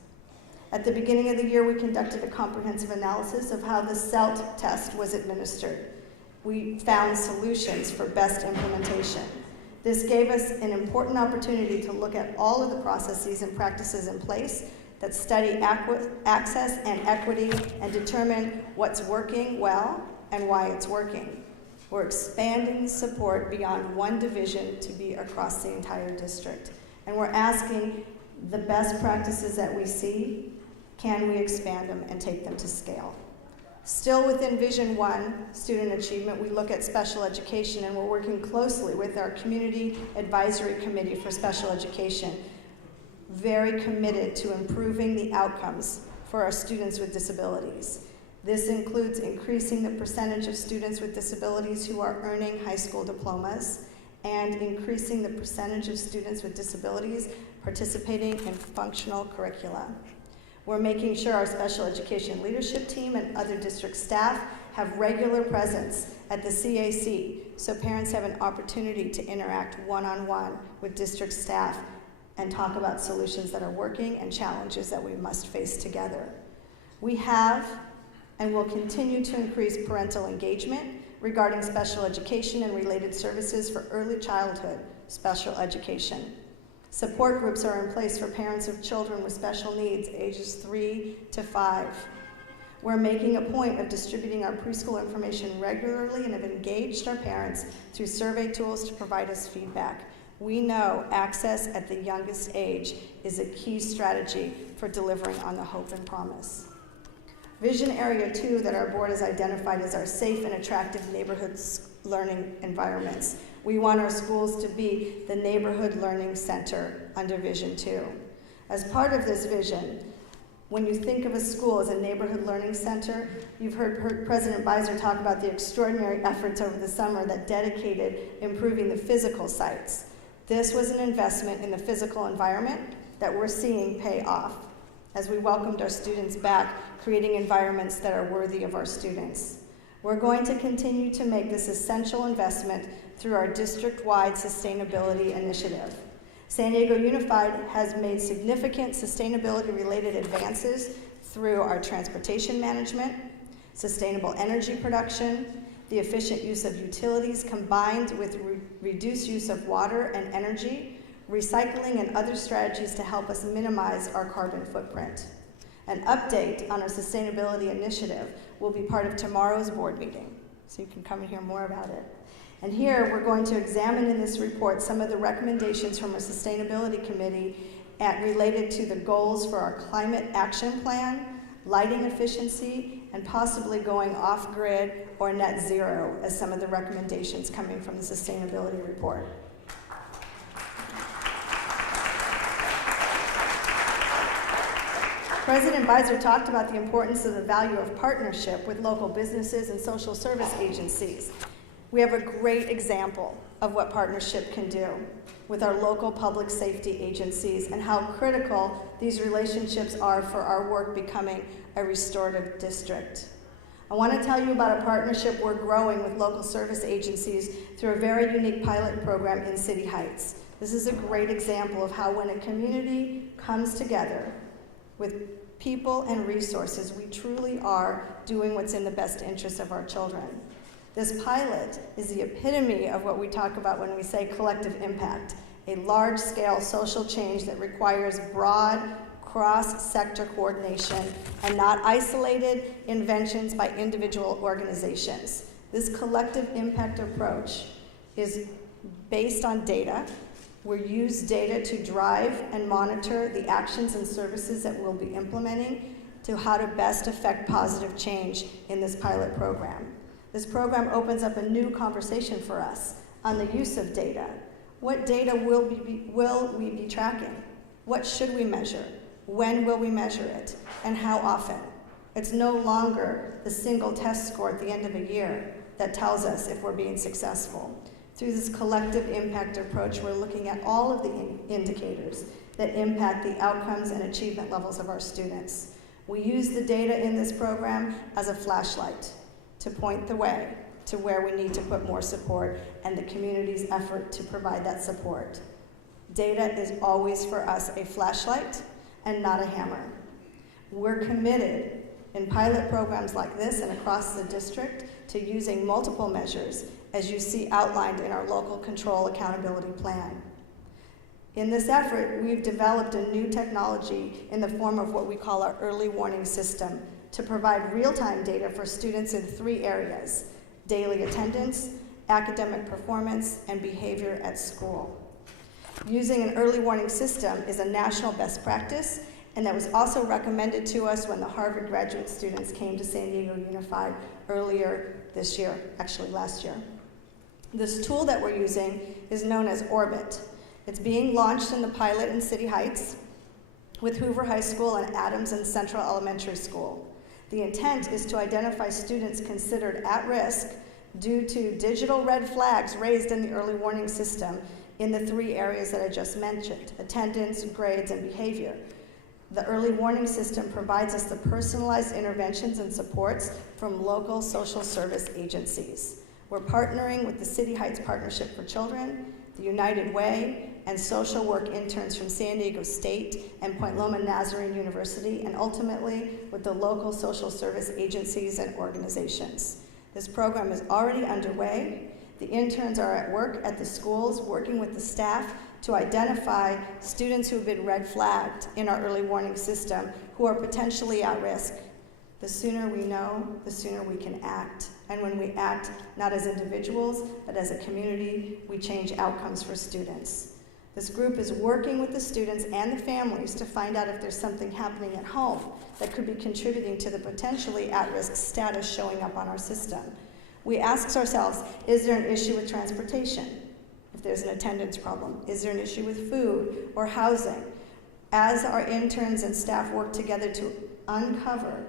At the beginning of the year, we conducted a comprehensive analysis of how the CELT test was administered. We found solutions for best implementation. This gave us an important opportunity to look at all of the processes and practices in place that study access and equity and determine what's working well and why it's working. We're expanding support beyond one division to be across the entire district. And we're asking the best practices that we see, can we expand them and take them to scale? Still within Vision 1, student achievement, we look at special education, and we're working closely with our Community Advisory Committee for Special Education, very committed to improving the outcomes for our students with disabilities. This includes increasing the percentage of students with disabilities who are earning high school diplomas and increasing the percentage of students with disabilities participating in functional curricula. We're making sure our special education leadership team and other district staff have regular presence at the CAC so parents have an opportunity to interact one-on-one with district staff and talk about solutions that are working and challenges that we must face together. We have and will continue to increase parental engagement regarding special education and related services for early childhood special education. Support groups are in place for parents of children with special needs ages 3 to 5. We're making a point of distributing our preschool information regularly and have engaged our parents through survey tools to provide us feedback. We know access at the youngest age is a key strategy for delivering on the hope and promise. Vision Area 2 that our board has identified as our safe and attractive neighborhood learning environments. We want our schools to be the neighborhood learning center under Vision 2. As part of this vision, when you think of a school as a neighborhood learning center, you've heard President Beiser talk about the extraordinary efforts over the summer that dedicated improving the physical sites. This was an investment in the physical environment that we're seeing pay off as we welcomed our students back, creating environments that are worthy of our students. We're going to continue to make this essential investment through our district-wide sustainability initiative. San Diego Unified has made significant sustainability-related advances through our transportation management, sustainable energy production, the efficient use of utilities combined with reduced use of water and energy, recycling, and other strategies to help us minimize our carbon footprint. An update on our sustainability initiative will be part of tomorrow's board meeting, so you can come and hear more about it. And here we're going to examine in this report some of the recommendations from our Sustainability Committee related to the goals for our climate action plan, lighting efficiency, and possibly going off-grid or net zero as some of the recommendations coming from the Sustainability Report. President Beiser talked about the importance of the value of partnership with local businesses and social service agencies. We have a great example of what partnership can do with our local public safety agencies and how critical these relationships are for our work becoming a restorative district. I want to tell you about a partnership we're growing with local service agencies through a very unique pilot program in City Heights. This is a great example of how when a community comes together with people and resources, we truly are doing what's in the best interest of our children. This pilot is the epitome of what we talk about when we say collective impact, a large-scale social change that requires broad, cross-sector coordination and not isolated inventions by individual organizations. This collective impact approach is based on data. We use data to drive and monitor the actions and services that we'll be implementing to how to best affect positive change in this pilot program. This program opens up a new conversation for us on the use of data. What data will we be tracking? What should we measure? When will we measure it? And how often? It's no longer the single test score at the end of a year that tells us if we're being successful. Through this collective impact approach, we're looking at all of the indicators that impact the outcomes and achievement levels of our students. We use the data in this program as a flashlight to point the way to where we need to put more support and the community's effort to provide that support. Data is always for us a flashlight and not a hammer. We're committed in pilot programs like this and across the district to using multiple measures, as you see outlined in our local control accountability plan. In this effort, we've developed a new technology in the form of what we call our early warning system to provide real-time data for students in 3 areas: daily attendance, academic performance, and behavior at school. Using an early warning system is a national best practice, and that was also recommended to us when the Harvard graduate students came to San Diego Unified earlier this year, actually last year. This tool that we're using is known as Orbit. It's being launched in the pilot in City Heights with Hoover High School and Adams and Central Elementary School. The intent is to identify students considered at risk due to digital red flags raised in the early warning system in the 3 areas that I just mentioned: attendance, grades, and behavior. The early warning system provides us the personalized interventions and supports from local social service agencies. We're partnering with the City Heights Partnership for Children, the United Way, and social work interns from San Diego State and Point Loma Nazarene University, and ultimately with the local social service agencies and organizations. This program is already underway. The interns are at work at the schools working with the staff to identify students who have been red flagged in our early warning system who are potentially at risk. The sooner we know, the sooner we can act. And when we act, not as individuals, but as a community, we change outcomes for students. This group is working with the students and the families to find out if there's something happening at home that could be contributing to the potentially at-risk status showing up on our system. We ask ourselves, is there an issue with transportation? If there's an attendance problem, is there an issue with food or housing? As our interns and staff work together to uncover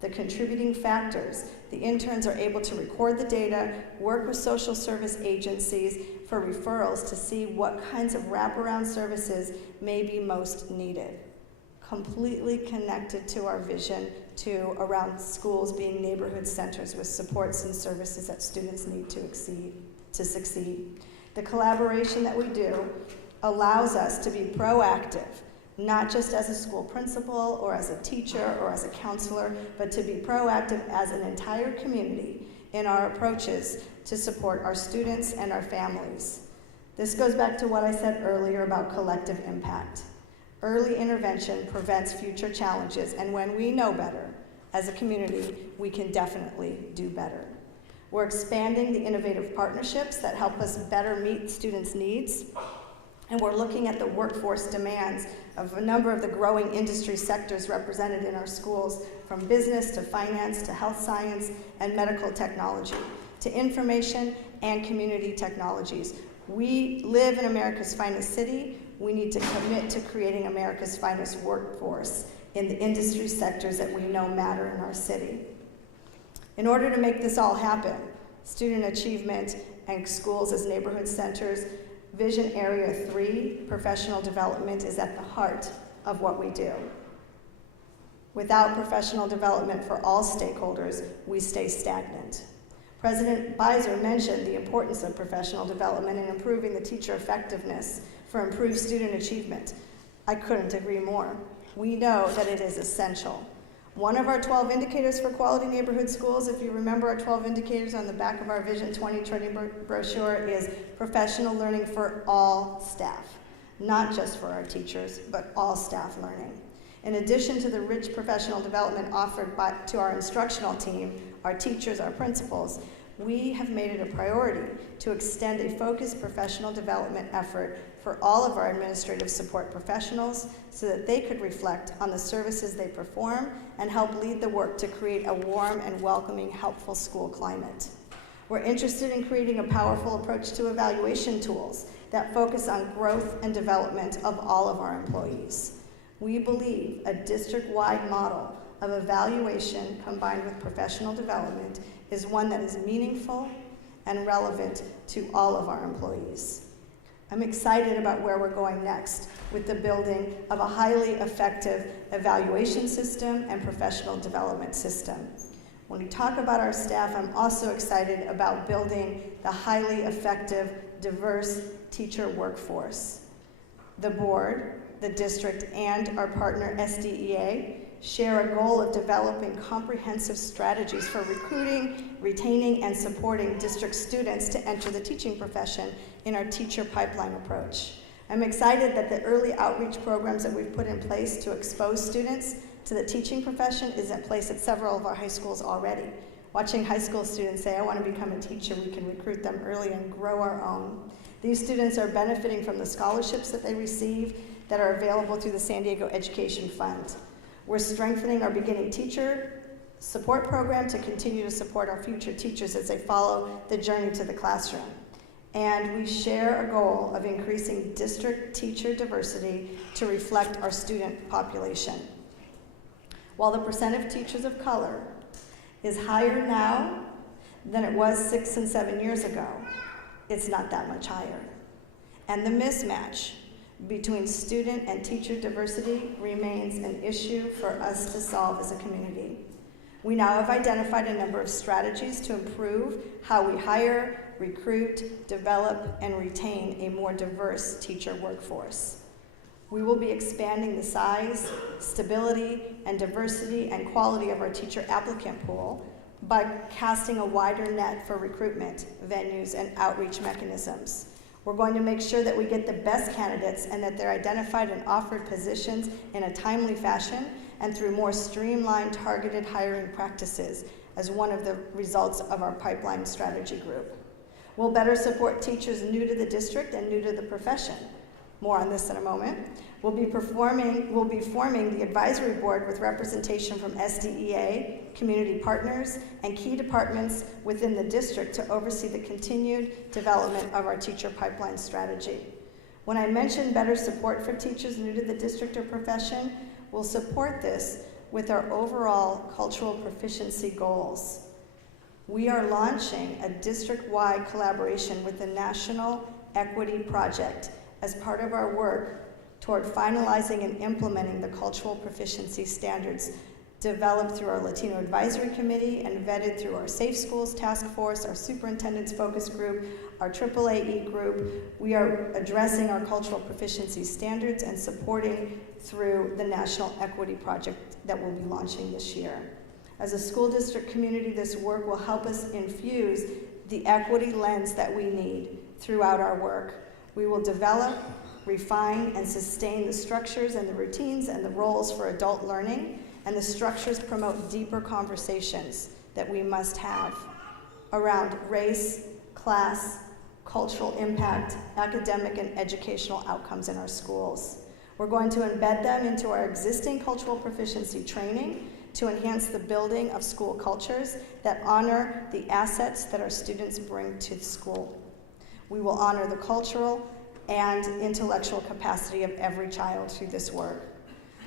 the contributing factors, the interns are able to record the data, work with social service agencies for referrals to see what kinds of wraparound services may be most needed. Completely connected to our vision around schools being neighborhood centers with supports and services that students need to succeed. The collaboration that we do allows us to be proactive, not just as a school principal or as a teacher or as a counselor, but to be proactive as an entire community in our approaches to support our students and our families. This goes back to what I said earlier about collective impact. Early intervention prevents future challenges, and when we know better as a community, we can definitely do better. We're expanding the innovative partnerships that help us better meet students' needs, and we're looking at the workforce demands of a number of the growing industry sectors represented in our schools, from business to finance to health science and medical technology, to information and community technologies. We live in America's finest city. We need to commit to creating America's finest workforce in the industry sectors that we know matter in our city. In order to make this all happen, student achievement and schools as neighborhood centers, Vision Area 3, professional development, is at the heart of what we do. Without professional development for all stakeholders, we stay stagnant. President Beiser mentioned the importance of professional development in improving the teacher effectiveness for improved student achievement. I couldn't agree more. We know that it is essential. One of our 12 indicators for quality neighborhood schools, if you remember our 12 indicators on the back of our Vision 2020 brochure, is professional learning for all staff, not just for our teachers, but all staff learning. In addition to the rich professional development offered to our instructional team, our teachers, our principals, we have made it a priority to extend a focused professional development effort for all of our administrative support professionals so that they could reflect on the services they perform and help lead the work to create a warm and welcoming, helpful school climate. We're interested in creating a powerful approach to evaluation tools that focus on growth and development of all of our employees. We believe a district-wide model of evaluation combined with professional development is one that is meaningful and relevant to all of our employees. I'm excited about where we're going next with the building of a highly effective evaluation system and professional development system. When we talk about our staff, I'm also excited about building the highly effective, diverse teacher workforce. The board, the district, and our partner SDEA share a goal of developing comprehensive strategies for recruiting, retaining, and supporting district students to enter the teaching profession in our teacher pipeline approach. I'm excited that the early outreach programs that we've put in place to expose students to the teaching profession is in place at several of our high schools already. Watching high school students say, I want to become a teacher, we can recruit them early and grow our own. These students are benefiting from the scholarships that they receive that are available through the San Diego Education Fund. We're strengthening our beginning teacher support program to continue to support our future teachers as they follow the journey to the classroom. And we share a goal of increasing district teacher diversity to reflect our student population. While the percent of teachers of color is higher now than it was 6 and 7 years ago, it's not that much higher. And the mismatch between student and teacher diversity remains an issue for us to solve as a community. We now have identified a number of strategies to improve how we hire, recruit, develop, and retain a more diverse teacher workforce. We will be expanding the size, stability, and diversity and quality of our teacher applicant pool by casting a wider net for recruitment, venues, and outreach mechanisms. We're going to make sure that we get the best candidates and that they're identified and offered positions in a timely fashion and through more streamlined, targeted hiring practices as one of the results of our pipeline strategy group. We'll better support teachers new to the district and new to the profession. More on this in a moment. We'll be forming the advisory board with representation from SDEA, community partners, and key departments within the district to oversee the continued development of our teacher pipeline strategy. When I mention better support for teachers new to the district or profession, we'll support this with our overall cultural proficiency goals. We are launching a district-wide collaboration with the National Equity Project as part of our work toward finalizing and implementing the cultural proficiency standards developed through our Latino Advisory Committee and vetted through our Safe Schools Task Force, our Superintendent's Focus Group, our AAAE group. We are addressing our cultural proficiency standards and supporting through the National Equity Project that we'll be launching this year. As a school district community, this work will help us infuse the equity lens that we need throughout our work. We will develop, refine, and sustain the structures and the routines and the roles for adult learning, and the structures promote deeper conversations that we must have around race, class, cultural impact, academic and educational outcomes in our schools. We're going to embed them into our existing cultural proficiency training to enhance the building of school cultures that honor the assets that our students bring to the school. We will honor the cultural and intellectual capacity of every child through this work.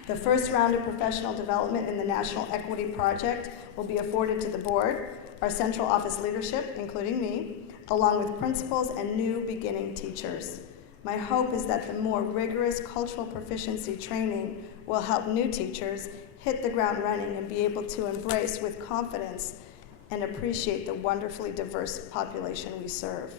The first round of professional development in the National Equity Project will be afforded to the board, our central office leadership, including me, along with principals and new beginning teachers. My hope is that the more rigorous cultural proficiency training will help new teachers hit the ground running and be able to embrace with confidence and appreciate the wonderfully diverse population we serve.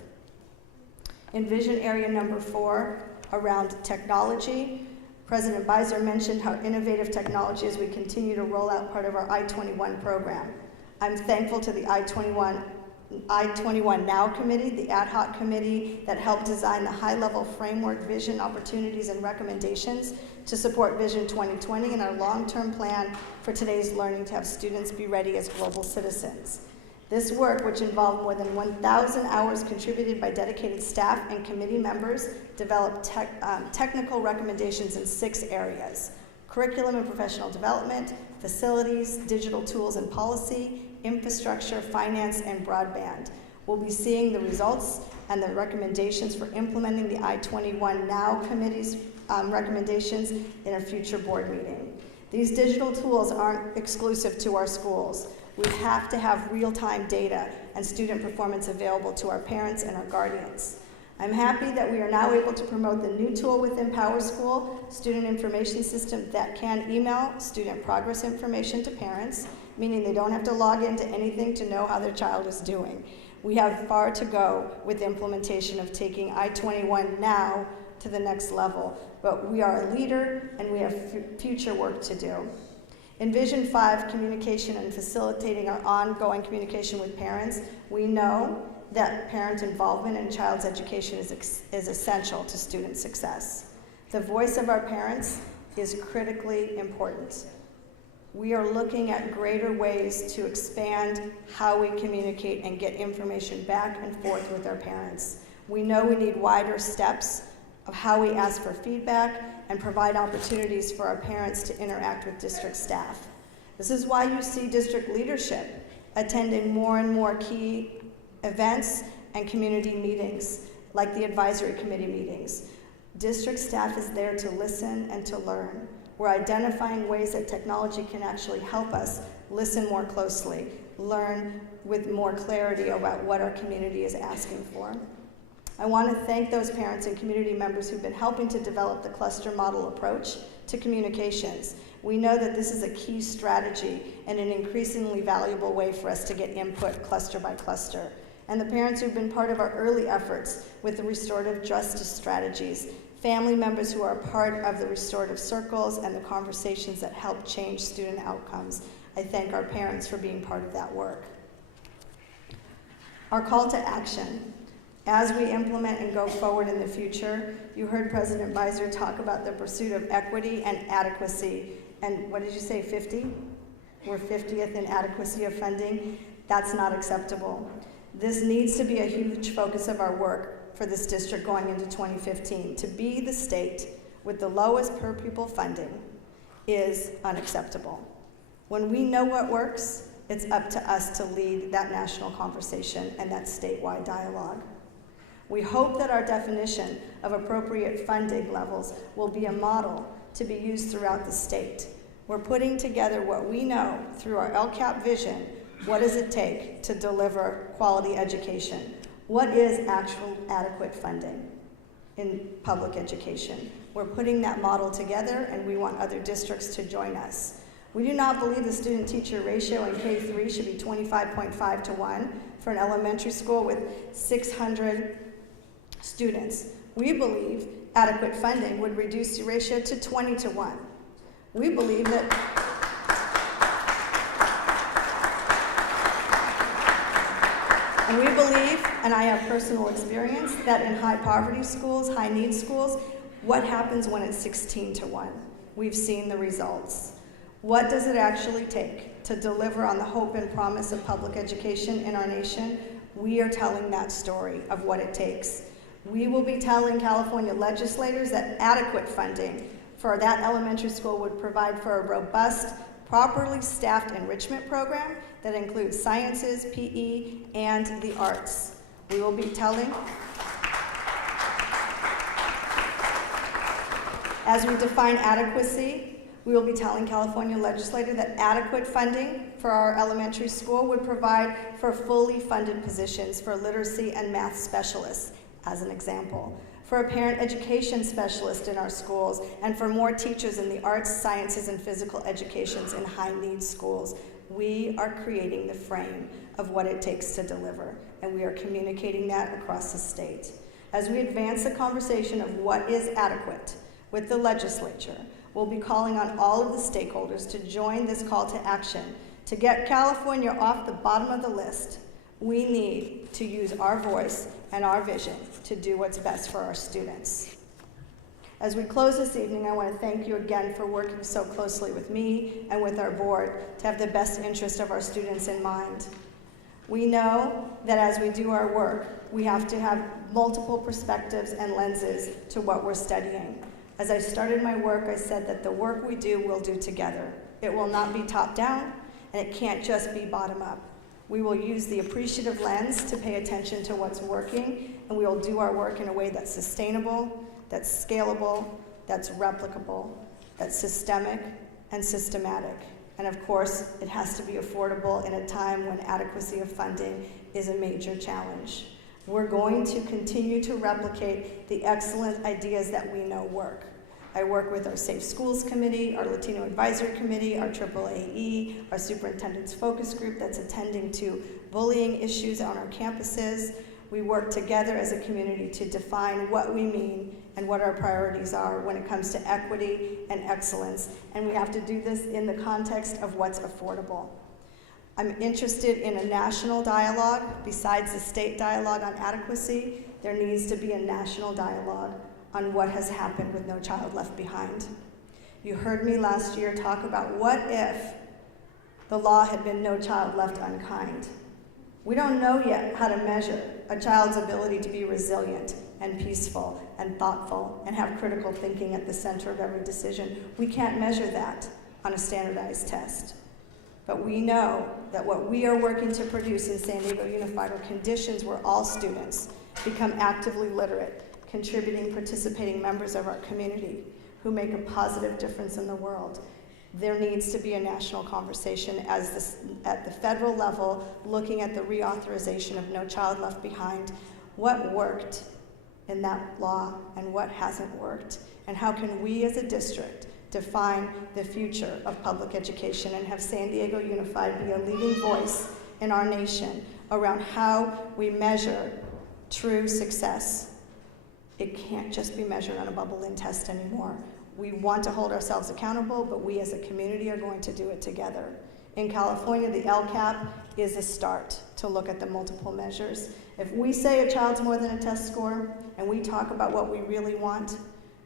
In vision area number 4, around technology, President Beiser mentioned how innovative technology as we continue to roll out part of our I-21 program. I'm thankful to the I-21 Now Committee, the ad hoc committee that helped design the high-level framework, vision, opportunities, and recommendations to support Vision 2020 and our long-term plan for today's learning to have students be ready as global citizens. This work, which involved more than 1,000 hours contributed by dedicated staff and committee members, developed technical recommendations in 6 areas: curriculum and professional development, facilities, digital tools and policy, infrastructure, finance, and broadband. We'll be seeing the results and the recommendations for implementing the I-21 Now Committee's recommendations in a future board meeting. These digital tools aren't exclusive to our schools. We have to have real-time data and student performance available to our parents and our guardians. I'm happy that we are now able to promote the new tool within PowerSchool, Student Information System, that can email student progress information to parents, meaning they don't have to log into anything to know how their child is doing. We have far to go with the implementation of taking I-21 Now to the next level, but we are a leader and we have future work to do. In Vision 5, communication and facilitating our ongoing communication with parents, we know that parent involvement in a child's education is essential to student success. The voice of our parents is critically important. We are looking at greater ways to expand how we communicate and get information back and forth with our parents. We know we need wider steps of how we ask for feedback and provide opportunities for our parents to interact with district staff. This is why you see district leadership attending more and more key events and community meetings, like the advisory committee meetings. District staff is there to listen and to learn. We're identifying ways that technology can actually help us listen more closely, learn with more clarity about what our community is asking for. I want to thank those parents and community members who've been helping to develop the cluster model approach to communications. We know that this is a key strategy and an increasingly valuable way for us to get input cluster by cluster. And the parents who've been part of our early efforts with the restorative justice strategies, family members who are part of the restorative circles and the conversations that help change student outcomes. I thank our parents for being part of that work. Our call to action. As we implement and go forward in the future, you heard President Beiser talk about the pursuit of equity and adequacy. And what did you say, 50? We're 50th in adequacy of funding. That's not acceptable. This needs to be a huge focus of our work for this district going into 2015. To be the state with the lowest per pupil funding is unacceptable. When we know what works, it's up to us to lead that national conversation and that statewide dialogue. We hope that our definition of appropriate funding levels will be a model to be used throughout the state. We're putting together what we know through our LCAP vision. What does it take to deliver quality education? What is actual adequate funding in public education? We're putting that model together, and we want other districts to join us. We do not believe the student-teacher ratio in K-3 should be 25.5 to 1 for an elementary school with 600 students. We believe adequate funding would reduce the ratio to 20 to 1. We believe that and we believe, and I have personal experience, that in high poverty schools, high need schools, what happens when it's 16 to 1? We've seen the results. What does it actually take to deliver on the hope and promise of public education in our nation? We are telling that story of what it takes. We will be telling California legislators that adequate funding for that elementary school would provide for a robust, properly staffed enrichment program that includes sciences, PE, and the arts. We will be telling, as we define adequacy, we will be telling California legislators that adequate funding for our elementary school would provide for fully funded positions for literacy and math specialists, as an example. for a parent education specialist in our schools, and for more teachers in the arts, sciences, and physical educations in high-needs schools. We are creating the frame of what it takes to deliver, and we are communicating that across the state. As we advance the conversation of what is adequate with the legislature, we'll be calling on all of the stakeholders to join this call to action. To get California off the bottom of the list, we need to use our voice and our vision to do what's best for our students. As we close this evening, I want to thank you again for working so closely with me and with our board to have the best interest of our students in mind. We know that as we do our work, we have to have multiple perspectives and lenses to what we're studying. As I started my work, I said that the work we do, we'll do together. It will not be top down, and it can't just be bottom up. We will use the appreciative lens to pay attention to what's working, and we will do our work in a way that's sustainable, that's scalable, that's replicable, that's systemic and systematic. And of course, it has to be affordable in a time when adequacy of funding is a major challenge. We're going to continue to replicate the excellent ideas that we know work. I work with our Safe Schools Committee, our Latino Advisory Committee, our AAAE, our Superintendent's Focus Group that's attending to bullying issues on our campuses. We work together as a community to define what we mean and what our priorities are when it comes to equity and excellence, and we have to do this in the context of what's affordable. I'm interested in a national dialogue. Besides the state dialogue on adequacy, there needs to be a national dialogue on what has happened with No Child Left Behind. You heard me last year talk about what if the law had been No Child Left Unkind. We don't know yet how to measure a child's ability to be resilient and peaceful and thoughtful and have critical thinking at the center of every decision. We can't measure that on a standardized test. But we know that what we are working to produce in San Diego Unified are conditions where all students become actively literate, contributing, participating members of our community who make a positive difference in the world. There needs to be a national conversation at the federal level, looking at the reauthorization of No Child Left Behind. What worked in that law and what hasn't worked? And how can we as a district define the future of public education and have San Diego Unified be a leading voice in our nation around how we measure true success? It can't just be measured on a bubble-in test anymore. We want to hold ourselves accountable, but we as a community are going to do it together. In California, the LCAP is a start to look at the multiple measures. If we say a child's more than a test score, and we talk about what we really want,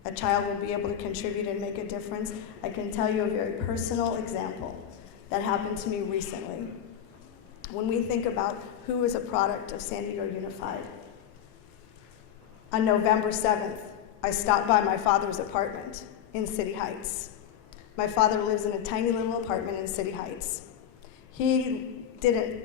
a child will be able to contribute and make a difference. I can tell you a very personal example that happened to me recently. When we think about who is a product of San Diego Unified, on November 7th, I stopped by my father's apartment in City Heights. My father lives in a tiny little apartment in City Heights. He didn't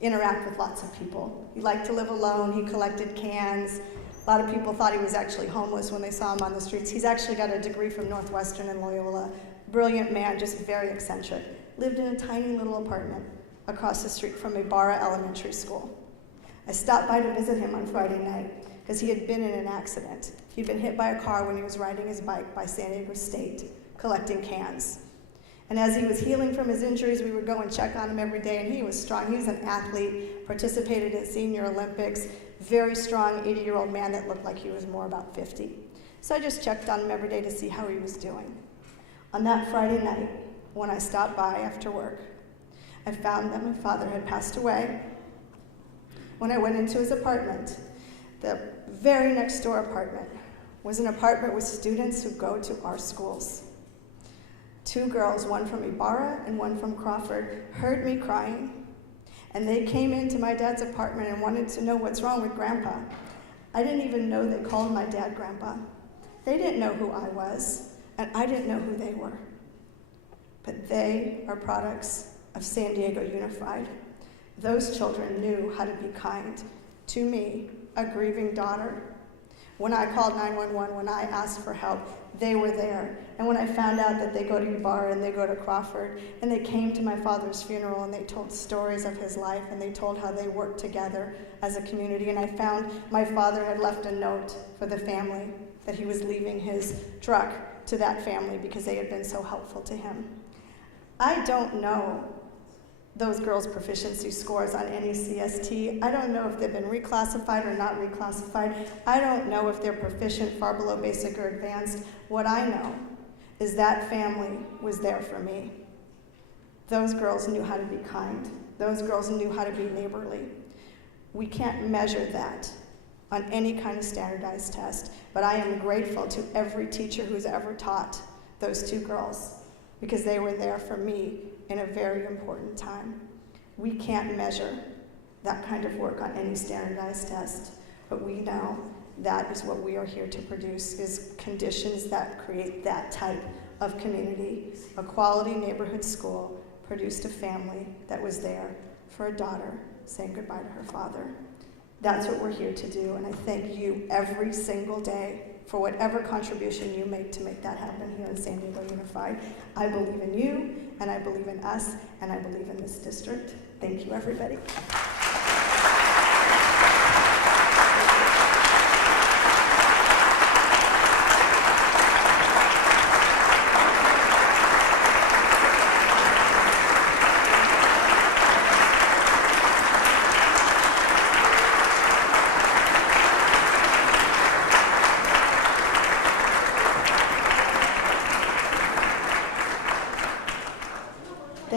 interact with lots of people. He liked to live alone. He collected cans. A lot of people thought he was actually homeless when they saw him on the streets. He's actually got a degree from Northwestern and Loyola. Brilliant man, just very eccentric. Lived in a tiny little apartment across the street from Ibarra Elementary School. I stopped by to visit him on Friday night because he had been in an accident. He'd been hit by a car when he was riding his bike by San Diego State, collecting cans. And as he was healing from his injuries, we would go and check on him every day, and he was strong. He was an athlete, participated in Senior Olympics, very strong 80-year-old man that looked like he was more about 50. So I just checked on him every day to see how he was doing. On that Friday night, when I stopped by after work, I found that my father had passed away. When I went into his apartment, the very next door apartment was an apartment with students who go to our schools. Two girls, one from Ibarra and one from Crawford, heard me crying, and they came into my dad's apartment and wanted to know what's wrong with Grandpa. I didn't even know they called my dad Grandpa. They didn't know who I was, and I didn't know who they were. But they are products of San Diego Unified. Those children knew how to be kind to me, a grieving daughter. When I called 911, when I asked for help, they were there. And when I found out that they go to Ibarra and they go to Crawford, and they came to my father's funeral and they told stories of his life and they told how they worked together as a community, and I found my father had left a note for the family that he was leaving his truck to that family because they had been so helpful to him. I don't know those girls' proficiency scores on any CST. I don't know if they've been reclassified or not reclassified. I don't know if they're proficient, far below basic, or advanced. What I know is that family was there for me. Those girls knew how to be kind. Those girls knew how to be neighborly. We can't measure that on any kind of standardized test, but I am grateful to every teacher who's ever taught those two girls because they were there for me in a very important time. We can't measure that kind of work on any standardized test, but we know that is what we are here to produce, is conditions that create that type of community. A quality neighborhood school produced a family that was there for a daughter saying goodbye to her father. That's what we're here to do, and I thank you every single day for whatever contribution you make to make that happen here in San Diego Unified. I believe in you, and I believe in us, and I believe in this district. Thank you, everybody.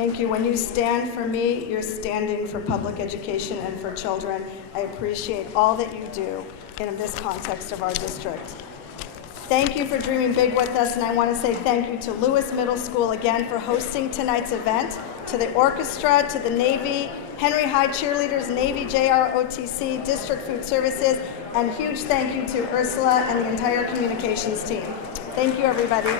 Thank you. When you stand for me, you're standing for public education and for children. I appreciate all that you do in this context of our district. Thank you for dreaming big with us, and I want to say thank you to Lewis Middle School again for hosting tonight's event, to the orchestra, to the Navy, Henry High cheerleaders, Navy, JROTC, District Food Services, and huge thank you to Ursula and the entire communications team. Thank you, everybody.